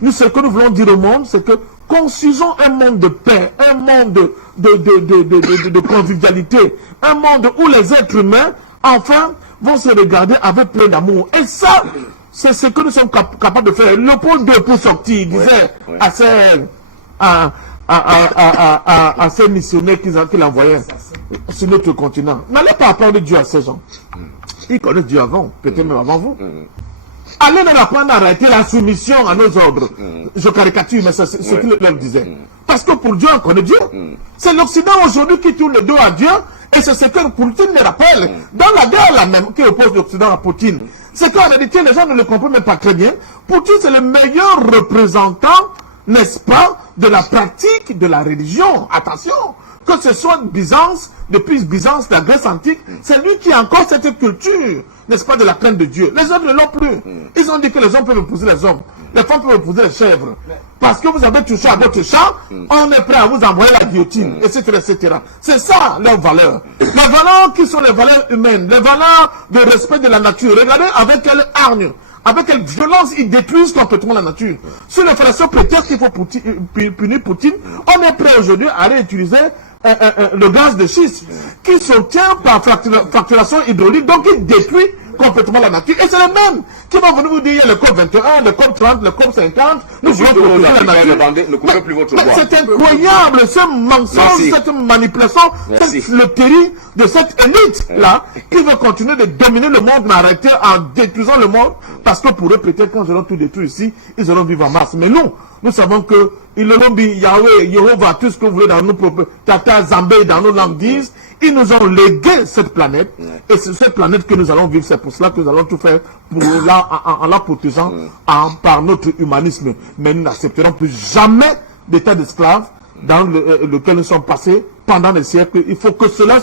Nous, ce que nous voulons dire au monde, c'est que construisons un monde de paix, un monde de convivialité, un monde où les êtres humains, enfin, vont se regarder avec plein d'amour. Et ça, c'est ce que nous sommes capables de faire. Léopold II, pour sortir, il disait à ces missionnaires qu'il envoyait sur notre continent, n'allez pas apprendre Dieu à ces gens. Ils connaissent Dieu avant, peut-être même avant vous. Allez leur apprendre à arrêter la soumission à nos ordres. Je caricature, mais c'est ce qu'il leur disait. Parce que pour Dieu, on connaît Dieu. C'est l'Occident aujourd'hui qui tourne le dos à Dieu. Et c'est ce que Poutine le rappelle. Dans la guerre là même, qui oppose l'Occident à Poutine, c'est qu'en réalité, les gens ne le comprennent même pas très bien. Poutine, c'est le meilleur représentant, n'est-ce pas, de la pratique de la religion. Attention, que ce soit Byzance, depuis Byzance, la Grèce antique, c'est lui qui a encore cette culture, n'est-ce pas, de la crainte de Dieu. Les autres ne l'ont plus. Ils ont dit que les hommes peuvent épouser les hommes, les femmes peuvent épouser les chèvres. Parce que vous avez touché à votre chat, on est prêt à vous envoyer la guillotine, etc., etc. C'est ça, leurs valeurs. Les valeurs qui sont les valeurs humaines, les valeurs de respect de la nature. Regardez avec quelle hargne, avec quelle violence ils détruisent complètement la nature. Sur les fallacieux prétextes qu'il faut punir Poutine, on est prêt aujourd'hui à réutiliser le gaz de schiste qui s'obtient par fracturation hydraulique, donc il détruit complètement la nature. Et c'est les mêmes qui vont venir vous dire, il y a le COP 21, le COP 30, le COP 50, nous voulons protéger la nature. C'est incroyable, ce mensonge, cette manipulation, le terrible de cette élite-là, qui veut continuer de dominer le monde, mais arrêter en détruisant le monde, parce que pour eux, peut-être quand ils auront tout détruit ici, ils auront vivre en Mars. Mais nous savons que ils l'auront dit, Yahweh, Yehovah, tout ce que vous voulez dans nos propres Tata, Zambé, dans nos langues disent, ils nous ont légué cette planète, et c'est cette planète que nous allons vivre, c'est pour cela que nous allons tout faire pour en la protégeant par notre humanisme. Mais nous n'accepterons plus jamais d'état d'esclave dans lequel nous sommes passés pendant des siècles. Il faut que cela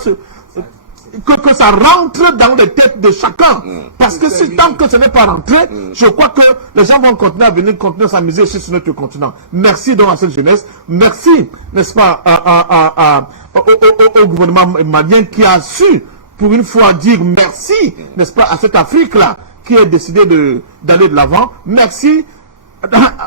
que ça rentre dans les têtes de chacun. Parce que si tant que ce n'est pas rentré, je crois que les gens vont continuer à venir continuer à s'amuser sur notre continent. Merci donc à cette jeunesse. Merci, n'est-ce pas, au gouvernement malien qui a su, pour une fois, dire merci, n'est-ce pas, à cette Afrique-là qui a décidé d'aller de l'avant. Merci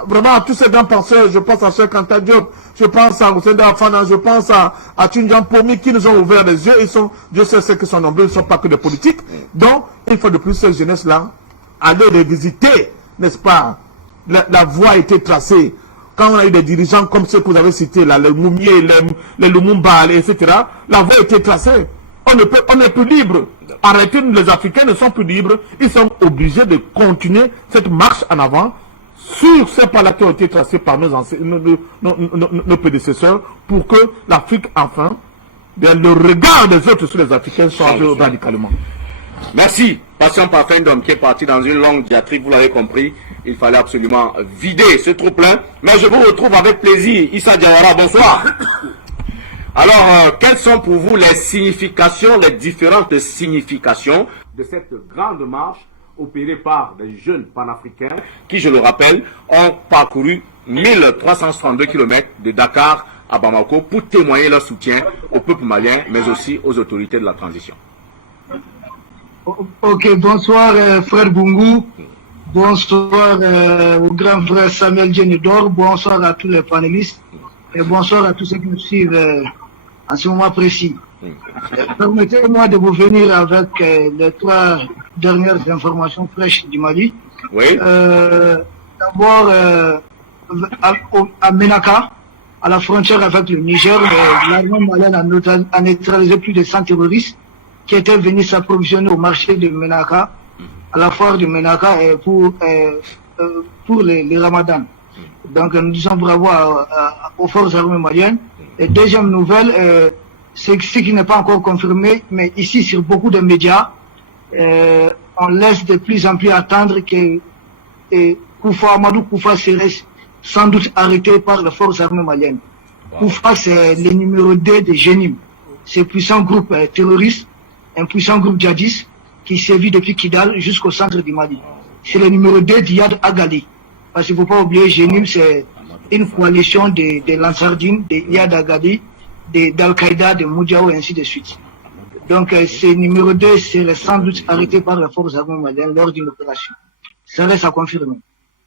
vraiment à tous ces grands penseurs. Je pense à Cheikh Anta Diop, je pense à Hussein Afana, je pense à Tunjan Pomi qui nous ont ouvert les yeux. Ils sont, Dieu sait ce qu'ils sont nombreux, ils ne sont pas que des politiques. Donc, une fois de plus, cette jeunesse-là, allez revisiter, n'est-ce pas, la voie a été tracée. Quand on a eu des dirigeants comme ceux que vous avez cités, là, les Moumier, les Lumumba, etc., la voie a été tracée. On n'est plus libre. Arrêtez, les Africains ne sont plus libres. Ils sont obligés de continuer cette marche en avant sur ces pas-là qui ont été tracés par nos prédécesseurs pour que l'Afrique, enfin, le regard des autres sur les Africains change radicalement. Merci. Patient Parfendom qui est parti dans une longue diatribe, vous l'avez compris. Il fallait absolument vider ce trou-plein. Mais je vous retrouve avec plaisir. Issa Diawara, bonsoir. Alors, quelles sont pour vous les significations, les différentes significations de cette grande marche opérée par des jeunes panafricains qui, je le rappelle, ont parcouru 1332 km de Dakar à Bamako pour témoigner leur soutien au peuple malien, mais aussi aux autorités de la transition. Ok, bonsoir frère Bungu, bonsoir au grand frère Samuel Djenidor, bonsoir à tous les panélistes. et bonsoir à tous ceux qui nous suivent en ce moment précis. Permettez-moi de vous venir avec les 3 dernières informations fraîches du Mali. Oui. D'abord, à Menaka, à la frontière avec le Niger, l'armée malienne a neutralisé plus de 100 terroristes qui étaient venus s'approvisionner au marché de Menaka, à la foire de Menaka, pour les Ramadan. Donc nous disons bravo aux forces armées maliennes. Et deuxième nouvelle, c'est ce qui n'est pas encore confirmé, mais ici sur beaucoup de médias, on laisse de plus en plus attendre que Amadou Koufa serait sans doute arrêté par les forces armées maliennes. Koufa, c'est le numéro 2 de Jenim. C'est un puissant groupe terroriste, un puissant groupe djihadiste qui sévit depuis Kidal jusqu'au centre du Mali. C'est le numéro 2 d'Iyad Agali. Parce qu'il ne faut pas oublier, Jenim, c'est une coalition de Lansardine, de Iyad Agali, d'Al-Qaïda, de Moudiao et ainsi de suite. Donc, ce numéro 2 serait sans doute arrêté par les forces armées maliennes lors d'une opération. Ça reste à confirmer.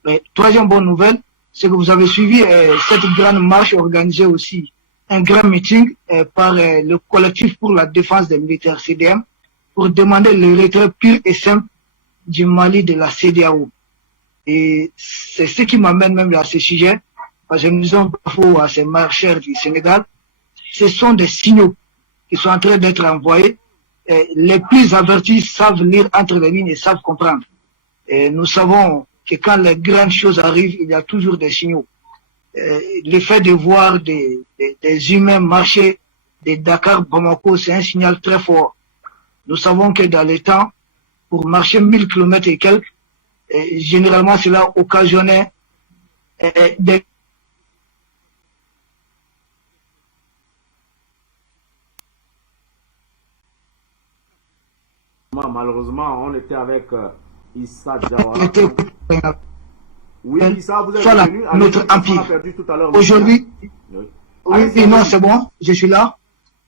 Mais, troisième bonne nouvelle, c'est que vous avez suivi cette grande marche organisée aussi, un grand meeting par le collectif pour la défense des militaires CDM pour demander le retrait pur et simple du Mali de la CEDEAO. Et c'est ce qui m'amène même à ce sujet, parce que nous sommes parfois à ces marcheurs du Sénégal. Ce sont des signaux qui sont en train d'être envoyés. Les plus avertis savent lire entre les lignes et savent comprendre. Et nous savons que quand les grandes choses arrivent, il y a toujours des signaux. Le fait de voir des humains marcher de Dakar-Bamako, c'est un signal très fort. Nous savons que dans les temps, pour marcher 1000 km et quelques, généralement cela occasionnait des malheureusement, on était avec Issa Diawara. Oui, Issa, vous êtes voilà, venu. notre empire. Aujourd'hui, oui, non, c'est bon, je suis là.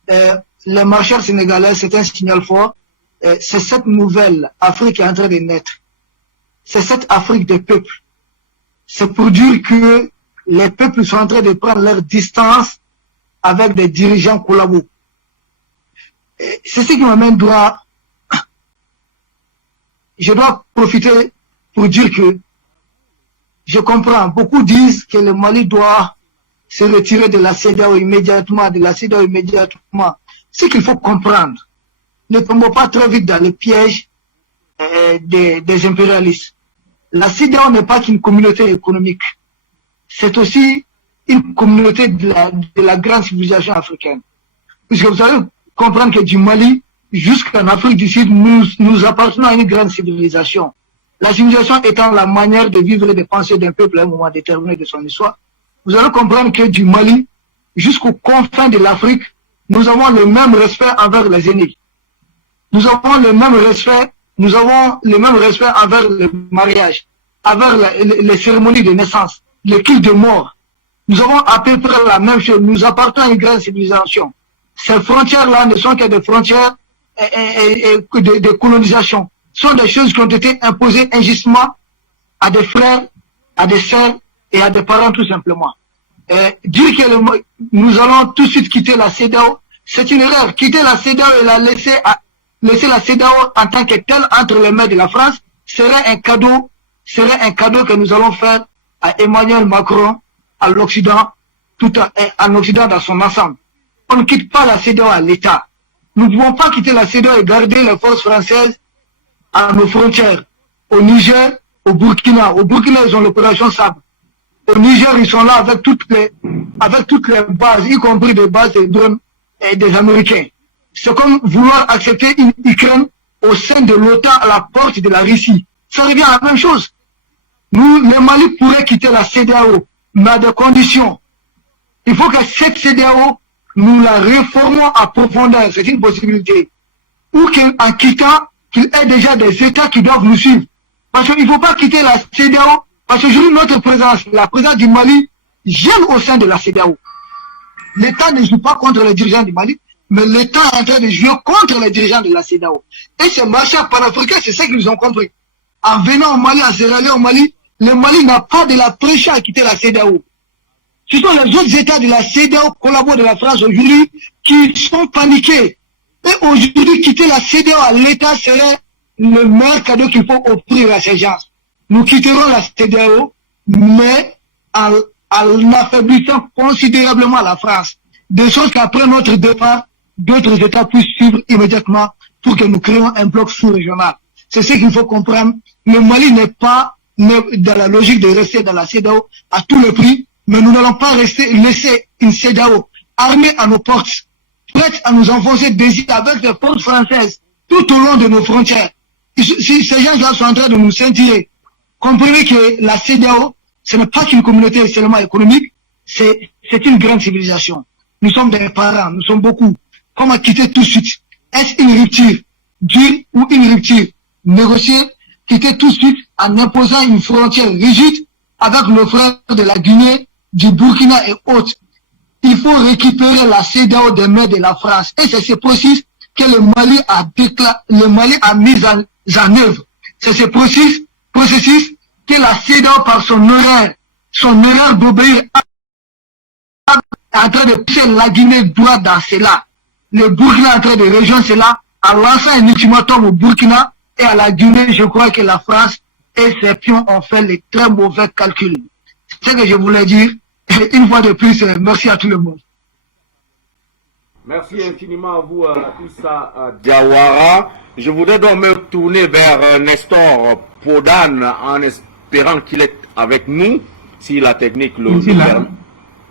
Les marcheurs sénégalais, c'est un signal fort. C'est cette nouvelle Afrique qui est en train de naître. C'est cette Afrique des peuples. C'est pour dire que les peuples sont en train de prendre leur distance avec des dirigeants collabos. C'est ce qui m'amène droit. Je dois profiter pour dire que je comprends. Beaucoup disent que le Mali doit se retirer de la CEDEAO immédiatement, Ce qu'il faut comprendre, ne tombons pas trop vite dans le piège des impérialistes. La CEDEAO n'est pas qu'une communauté économique. C'est aussi une communauté de la grande civilisation africaine. Puisque vous allez comprendre que du Mali jusqu'en Afrique du Sud, nous appartenons à une grande civilisation. La civilisation étant la manière de vivre et de penser d'un peuple à un moment déterminé de son histoire. Vous allez comprendre que du Mali jusqu'aux confins de l'Afrique, nous avons le même respect envers les aînés. Nous avons le même respect envers le mariage, envers les cérémonies de naissance, le culte de mort. Nous avons à peu près la même chose. Nous appartenons à une grande civilisation. Ces frontières-là ne sont que des frontières de colonisation. Ce sont des choses qui ont été imposées injustement à des frères, à des sœurs et à des parents tout simplement. Dire que nous allons tout de suite quitter la CEDEAO, c'est une erreur. Quitter la CEDEAO et la laisser la CEDEAO en tant que telle entre les mains de la France serait un cadeau que nous allons faire à Emmanuel Macron, à l'Occident, en Occident dans son ensemble. On ne quitte pas la CEDEAO à l'État. Nous ne pouvons pas quitter la CEDEAO et garder les forces françaises à nos frontières. Au Niger, au Burkina. Au Burkina, ils ont l'opération Sabre. Au Niger, ils sont là avec toutes les bases, y compris des bases des drones et des Américains. C'est comme vouloir accepter une Ukraine au sein de l'OTAN à la porte de la Russie. Ça revient à la même chose. Nous, le Mali pourrait quitter la CEDEAO, mais à des conditions. Il faut que cette CEDEAO, nous la réformons à profondeur. C'est une possibilité. Ou qu'en quittant, qu'il y ait déjà des États qui doivent nous suivre. Parce qu'il ne faut pas quitter la CEDEAO, parce que aujourd'hui, notre présence, la présence du Mali, gêne au sein de la CEDEAO. L'État ne joue pas contre les dirigeants du Mali, mais l'État est en train de jouer contre les dirigeants de la CEDEAO. Et ces marcheurs panafricains, c'est ça qu'ils ont compris. En venant au Mali, en se ralliant au Mali, le Mali n'a pas de la pression à quitter la CEDEAO. Ce sont les autres États de la CEDEAO, collaborent de la France aujourd'hui, qui sont paniqués. Et aujourd'hui, quitter la CEDEAO à l'État serait le meilleur cadeau qu'il faut offrir à ces gens. Nous quitterons la CEDEAO, mais en affaiblissant considérablement la France. De sorte qu'après notre départ, d'autres États puissent suivre immédiatement pour que nous créions un bloc sous-régional. C'est ce qu'il faut comprendre. Le Mali n'est pas dans la logique de rester dans la CEDEAO à tout le prix, mais nous n'allons pas laisser une CEDEAO armée à nos portes, prête à nous enfoncer des îles avec des forces françaises tout au long de nos frontières. Si ces gens-là sont en train de nous scintiller, comprenez que la CEDEAO, ce n'est pas qu'une communauté seulement économique, c'est une grande civilisation. Nous sommes des parents, nous sommes beaucoup. Comment quitter tout de suite? Est-ce une rupture dure ou une rupture négociée? Quitter tout de suite en imposant une frontière rigide avec nos frères de la Guinée, du Burkina et autres. Il faut récupérer la CEDEAO des mains de la France. Et c'est ce processus que le Mali a mis en œuvre. C'est ce processus que la CEDEAO, par son erreur d'obéir, est en train de pousser la Guinée droit dans cela. Le Burkina est en train de rejoindre cela en lançant un ultimatum au Burkina et à la Guinée. Je crois que la France et ses pions ont fait les très mauvais calculs. C'est ce que je voulais dire. Et une fois de plus, merci à tout le monde. Merci infiniment à vous, Issa Diawara. Je voudrais donc me tourner vers Nestor Podane en espérant qu'il est avec nous, si la technique le permet.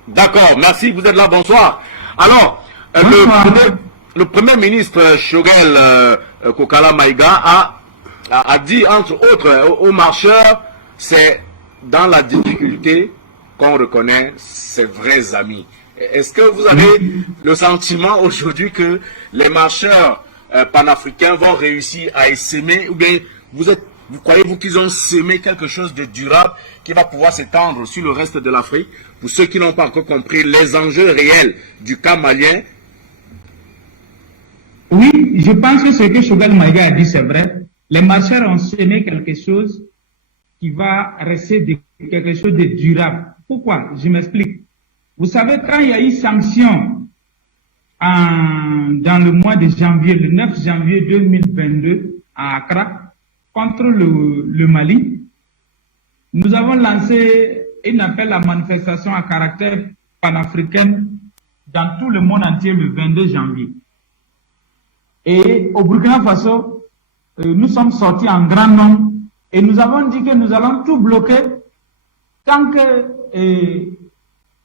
D'accord, merci, vous êtes là, bonsoir. Alors, le Premier ministre Choguel Kokala Maïga a dit, entre autres, aux marcheurs, c'est dans la difficulté qu'on reconnaît ses vrais amis. Est-ce que vous avez le sentiment aujourd'hui que les marcheurs panafricains vont réussir à essaimer, ou bien vous croyez-vous qu'ils ont semé quelque chose de durable qui va pouvoir s'étendre sur le reste de l'Afrique? Pour ceux qui n'ont pas encore compris les enjeux réels du cas malien. Oui, je pense que ce que Choguel Maïga a dit, c'est vrai. Les marcheurs ont semé quelque chose qui va rester quelque chose de durable. Pourquoi? Je m'explique. Vous savez, quand il y a eu sanction dans le mois de janvier, le 9 janvier 2022, à Accra, contre le Mali, nous avons lancé un appel à manifestation à caractère panafricain dans tout le monde entier le 22 janvier. Et au Burkina Faso, nous sommes sortis en grand nombre et nous avons dit que nous allons tout bloquer tant que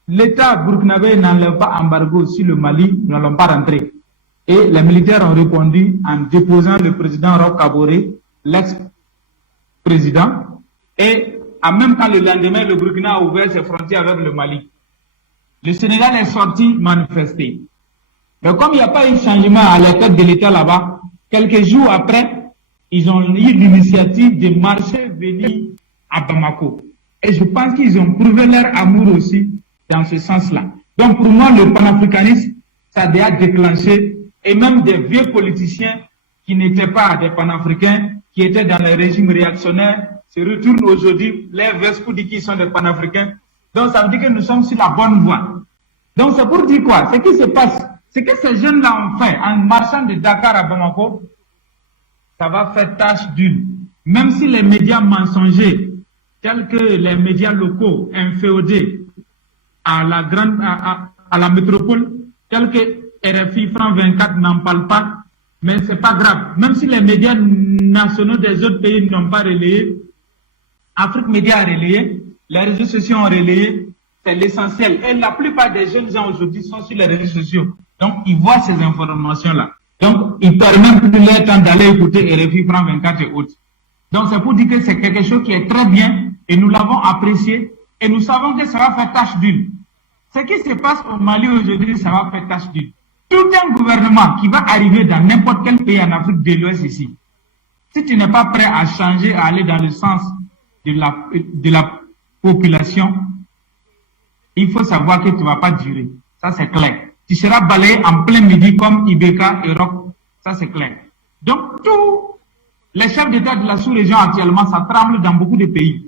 l'État burkinabé n'enlève pas embargo sur le Mali, nous n'allons pas rentrer. Et les militaires ont répondu en déposant le président Roch Kaboré, l'ex-président, et en même temps le lendemain, le Burkina a ouvert ses frontières avec le Mali. Le Sénégal est sorti manifester. Mais comme il n'y a pas eu de changement à la tête de l'État là-bas, quelques jours après, ils ont eu l'initiative de marcher venir à Bamako. Et je pense qu'ils ont prouvé leur amour aussi dans ce sens-là. Donc pour moi, le panafricanisme, ça a déjà déclenché, et même des vieux politiciens qui n'étaient pas des panafricains, qui étaient dans les régimes réactionnaires, se retournent aujourd'hui, les Vespoudi qui sont des panafricains. Donc ça veut dire que nous sommes sur la bonne voie. Donc c'est pour dire quoi? Ce qui se passe, ce que ces jeunes-là ont fait en marchant de Dakar à Bamako, ça va faire tâche d'huile. Même si les médias mensongers, tels que les médias locaux inféodés à la métropole, tels que RFI, France 24 n'en parlent pas, mais c'est pas grave. Même si les médias nationaux des autres pays n'ont pas relayé, Afrique Média a relayé, les réseaux sociaux ont relayé, c'est l'essentiel. Et la plupart des jeunes gens aujourd'hui sont sur les réseaux sociaux. Donc, ils voient ces informations-là. Donc, ils permettent plus leur temps d'aller écouter RFI, France 24 et autres. Donc, c'est pour dire que c'est quelque chose qui est très bien et nous l'avons apprécié et nous savons que ça va faire tâche d'huile. Ce qui se passe au Mali aujourd'hui, ça va faire tâche d'huile. Tout un gouvernement qui va arriver dans n'importe quel pays en Afrique de l'Ouest ici, si tu n'es pas prêt à changer, à aller dans le sens de la population, il faut savoir que tu ne vas pas durer. Ça, c'est clair. Tu seras balayé en plein midi comme Ibeka et Roch. Ça, c'est clair. Donc, tous les chefs d'État de la sous-région actuellement, ça tremble dans beaucoup de pays.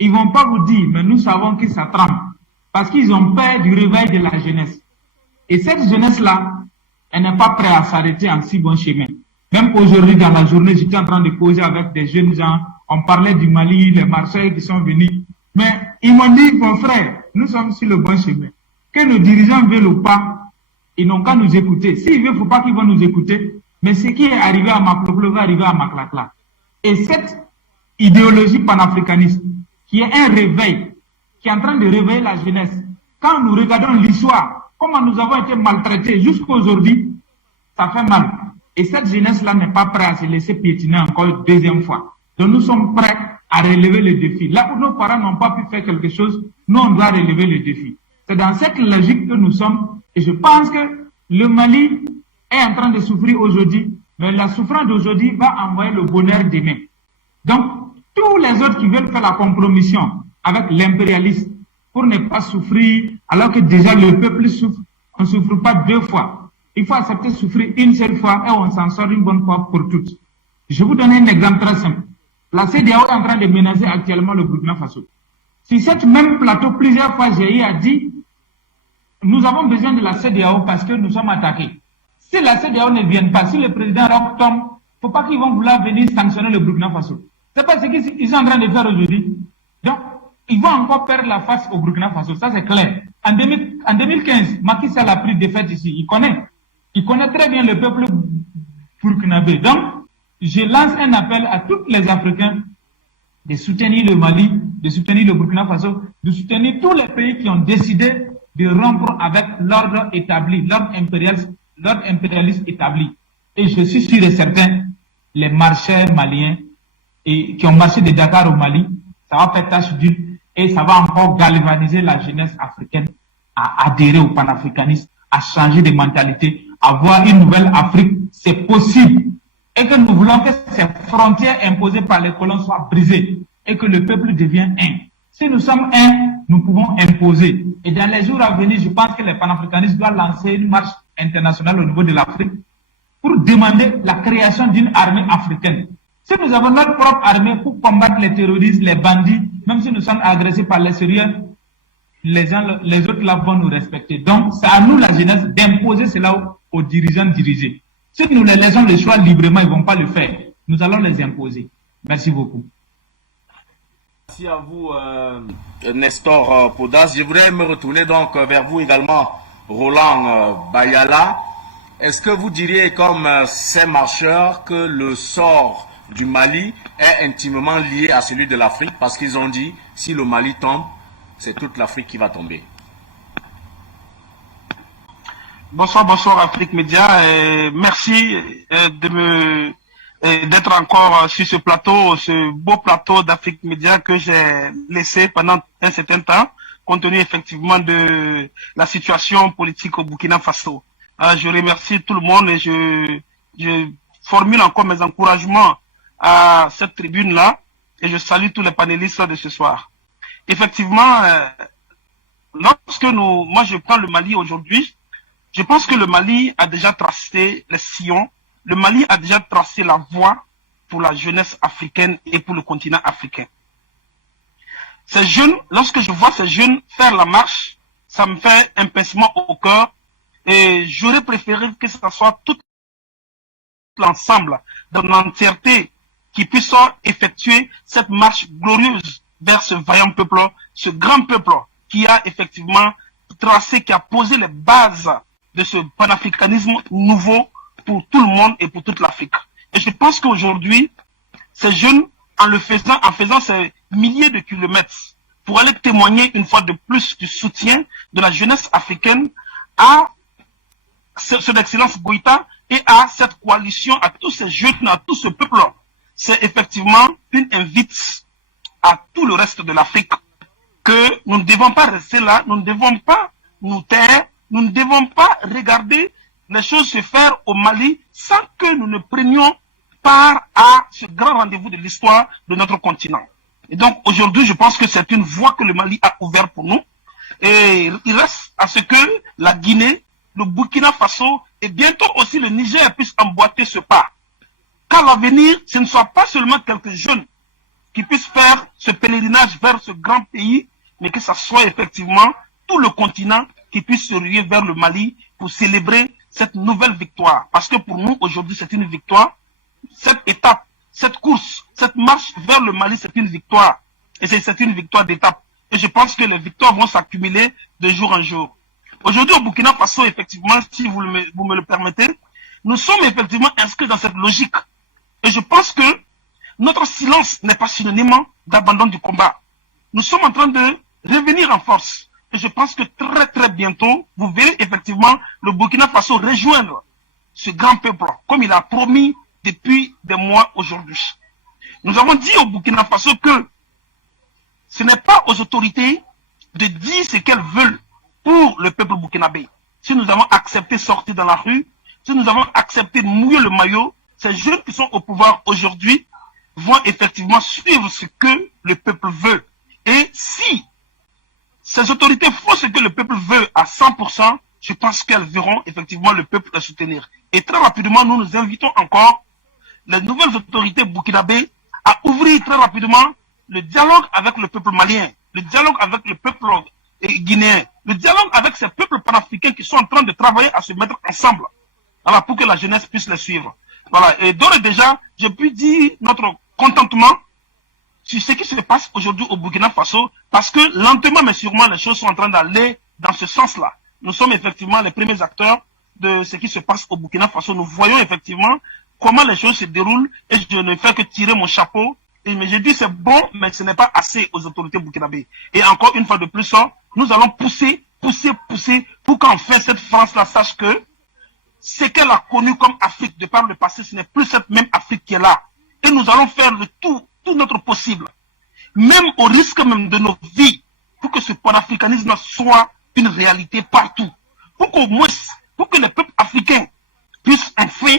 Ils ne vont pas vous dire, mais nous savons que ça tremble. parce qu'ils ont peur du réveil de la jeunesse. Et cette jeunesse-là, elle n'est pas prête à s'arrêter en si bon chemin. Même aujourd'hui, dans la journée, j'étais en train de causer avec des jeunes gens. On parlait du Mali, les Marseillais qui sont venus. Mais ils m'ont dit, mon frère, nous sommes sur le bon chemin. Que nos dirigeants veulent ou pas, ils n'ont qu'à nous écouter. S'ils veulent, il ne faut pas qu'ils vont nous écouter. Mais ce qui est arrivé à Makloklo va arriver à Maklakla. Et cette idéologie panafricaniste, qui est un réveil, qui est en train de réveiller la jeunesse, quand nous regardons l'histoire, comment nous avons été maltraités jusqu'à aujourd'hui, ça fait mal. Et cette jeunesse-là n'est pas prête à se laisser piétiner encore une deuxième fois. Donc nous sommes prêts à relever le défi. Là où nos parents n'ont pas pu faire quelque chose, nous on doit relever le défi. C'est dans cette logique que nous sommes. Et je pense que le Mali est en train de souffrir aujourd'hui, mais la souffrance d'aujourd'hui va envoyer le bonheur demain. Donc, tous les autres qui veulent faire la compromission avec l'impérialisme pour ne pas souffrir, alors que déjà le peuple souffre, on ne souffre pas deux fois. Il faut accepter de souffrir une seule fois et on s'en sort une bonne fois pour toutes. Je vous donne un exemple très simple. La CEDEAO est en train de menacer actuellement le Burkina Faso. Si cette même plateau, plusieurs fois, j'ai a dit, nous avons besoin de la CEDEAO parce que nous sommes attaqués. Si la CEDEAO ne vient pas, si le président Roch tombe, il ne faut pas qu'ils vont vouloir venir sanctionner le Burkina Faso. C'est pas ce qu'ils sont en train de faire aujourd'hui. Donc, ils vont encore perdre la face au Burkina Faso, ça c'est clair. En 2015, Macky Sall a pris défaite ici, il connaît très bien le peuple burkinabé. Donc, je lance un appel à tous les Africains de soutenir le Mali, de soutenir le Burkina Faso, de soutenir tous les pays qui ont décidé de rompre avec l'ordre établi, l'ordre impérialiste établi. Et je suis sûr et certain, les marcheurs maliens et qui ont marché de Dakar au Mali, ça va faire tache d'huile et ça va encore galvaniser la jeunesse africaine à adhérer au panafricanisme, à changer de mentalité, à voir une nouvelle Afrique. C'est possible. Et que nous voulons que ces frontières imposées par les colons soient brisées et que le peuple devienne un. Si nous sommes un, nous pouvons imposer. Et dans les jours à venir, je pense que les panafricanistes doivent lancer une marche internationale au niveau de l'Afrique pour demander la création d'une armée africaine. Si nous avons notre propre armée pour combattre les terroristes, les bandits, même si nous sommes agressés par les Syriens, les autres là vont nous respecter. Donc, c'est à nous, la jeunesse, d'imposer cela aux dirigeants dirigés. Si nous les laissons le choix librement, ils ne vont pas le faire. Nous allons les imposer. Merci beaucoup. Merci à vous, Nestor Podas. Je voudrais me retourner donc vers vous également, Roland Bayala. Est-ce que vous diriez, comme ces marcheurs, que le sort du Mali est intimement lié à celui de l'Afrique? Parce qu'ils ont dit, si le Mali tombe, c'est toute l'Afrique qui va tomber. Bonsoir Afrique Média. Merci d'être encore sur ce plateau, ce beau plateau d'Afrique Média que j'ai laissé pendant un certain temps, compte tenu effectivement de la situation politique au Burkina Faso. Je remercie tout le monde et je formule encore mes encouragements à cette tribune-là et je salue tous les panélistes de ce soir. Effectivement, lorsque moi je prends le Mali aujourd'hui, je pense que le Mali a déjà tracé les sillons, le Mali a déjà tracé la voie pour la jeunesse africaine et pour le continent africain. Ces jeunes, lorsque je vois ces jeunes faire la marche, ça me fait un pincement au cœur et j'aurais préféré que ce soit tout l'ensemble, dans l'entièreté, qui puisse effectuer cette marche glorieuse vers ce vaillant peuple, ce grand peuple qui a effectivement tracé, qui a posé les bases de ce panafricanisme nouveau pour tout le monde et pour toute l'Afrique. Et je pense qu'aujourd'hui, ces jeunes, en faisant ces milliers de kilomètres, pour aller témoigner une fois de plus du soutien de la jeunesse africaine à son excellence Goïta et à cette coalition, à tous ces jeunes, à tout ce peuple, c'est effectivement une invite à tout le reste de l'Afrique que nous ne devons pas rester là, nous ne devons pas nous taire, nous ne devons pas regarder les choses se faire au Mali sans que nous ne prenions part à ce grand rendez-vous de l'histoire de notre continent. Et donc aujourd'hui, je pense que c'est une voie que le Mali a ouverte pour nous. Et il reste à ce que la Guinée, le Burkina Faso et bientôt aussi le Niger puissent emboîter ce pas. Qu'à l'avenir, ce ne soit pas seulement quelques jeunes qui puissent faire ce pèlerinage vers ce grand pays, mais que ce soit effectivement tout le continent qui puisse se ruer vers le Mali pour célébrer cette nouvelle victoire. Parce que pour nous, aujourd'hui, c'est une victoire. Cette étape, cette course, cette marche vers le Mali, c'est une victoire. Et c'est une victoire d'étape. Et je pense que les victoires vont s'accumuler de jour en jour. Aujourd'hui, au Burkina Faso, effectivement, si vous me le permettez, nous sommes effectivement inscrits dans cette logique. Et je pense que notre silence n'est pas synonyme d'abandon du combat. Nous sommes en train de revenir en force. Et je pense que très bientôt, vous verrez effectivement le Burkina Faso rejoindre ce grand peuple, comme il a promis depuis des mois aujourd'hui. Nous avons dit au Burkina Faso que ce n'est pas aux autorités de dire ce qu'elles veulent pour le peuple burkinabé. Si nous avons accepté de sortir dans la rue, si nous avons accepté de mouiller le maillot, ces jeunes qui sont au pouvoir aujourd'hui vont effectivement suivre ce que le peuple veut. Et si ces autorités font ce que le peuple veut à 100%, je pense qu'elles verront effectivement le peuple les soutenir. Et très rapidement, nous invitons encore les nouvelles autorités burkinabées à ouvrir très rapidement le dialogue avec le peuple malien, le dialogue avec le peuple guinéen, le dialogue avec ces peuples panafricains qui sont en train de travailler à se mettre ensemble, voilà, pour que la jeunesse puisse les suivre. Voilà. Et d'ores et déjà, je puis dire notre contentement sur ce qui se passe aujourd'hui au Burkina Faso, parce que lentement mais sûrement les choses sont en train d'aller dans ce sens-là. Nous sommes effectivement les premiers acteurs de ce qui se passe au Burkina Faso. Nous voyons effectivement comment les choses se déroulent et je ne fais que tirer mon chapeau. Mais je dis c'est bon, mais ce n'est pas assez aux autorités burkinabées. Et encore une fois de plus, nous allons pousser pour qu'enfin cette France-là sache que ce qu'elle a connu comme Afrique de par le passé, ce n'est plus cette même Afrique qui est là. Et nous allons faire tout notre possible, même au risque même de nos vies, pour que ce panafricanisme soit une réalité partout. Pour qu'au moins, pour que les peuples africains puissent enfin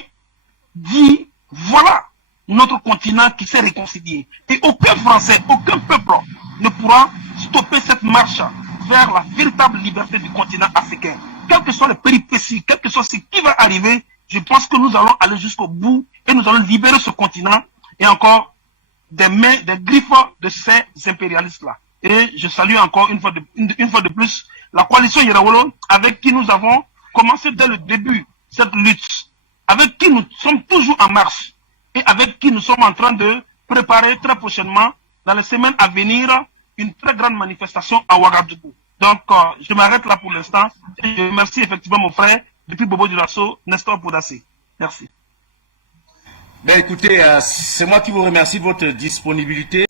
dire, voilà notre continent qui s'est réconcilié. Et aucun Français, aucun peuple ne pourra stopper cette marche vers la véritable liberté du continent africain. Quelles que soient les péripéties, quel que soit ce qui va arriver, je pense que nous allons aller jusqu'au bout et nous allons libérer ce continent et encore des mains, des griffes de ces impérialistes-là. Et je salue encore une fois de plus la coalition Yerawolo avec qui nous avons commencé dès le début cette lutte, avec qui nous sommes toujours en marche et avec qui nous sommes en train de préparer très prochainement, dans les semaines à venir, une très grande manifestation à Ouagadougou. Donc, je m'arrête là pour l'instant et je remercie effectivement mon frère, depuis Bobo Dioulasso, Nestor Poudassé. Merci. Ben écoutez, c'est moi qui vous remercie de votre disponibilité.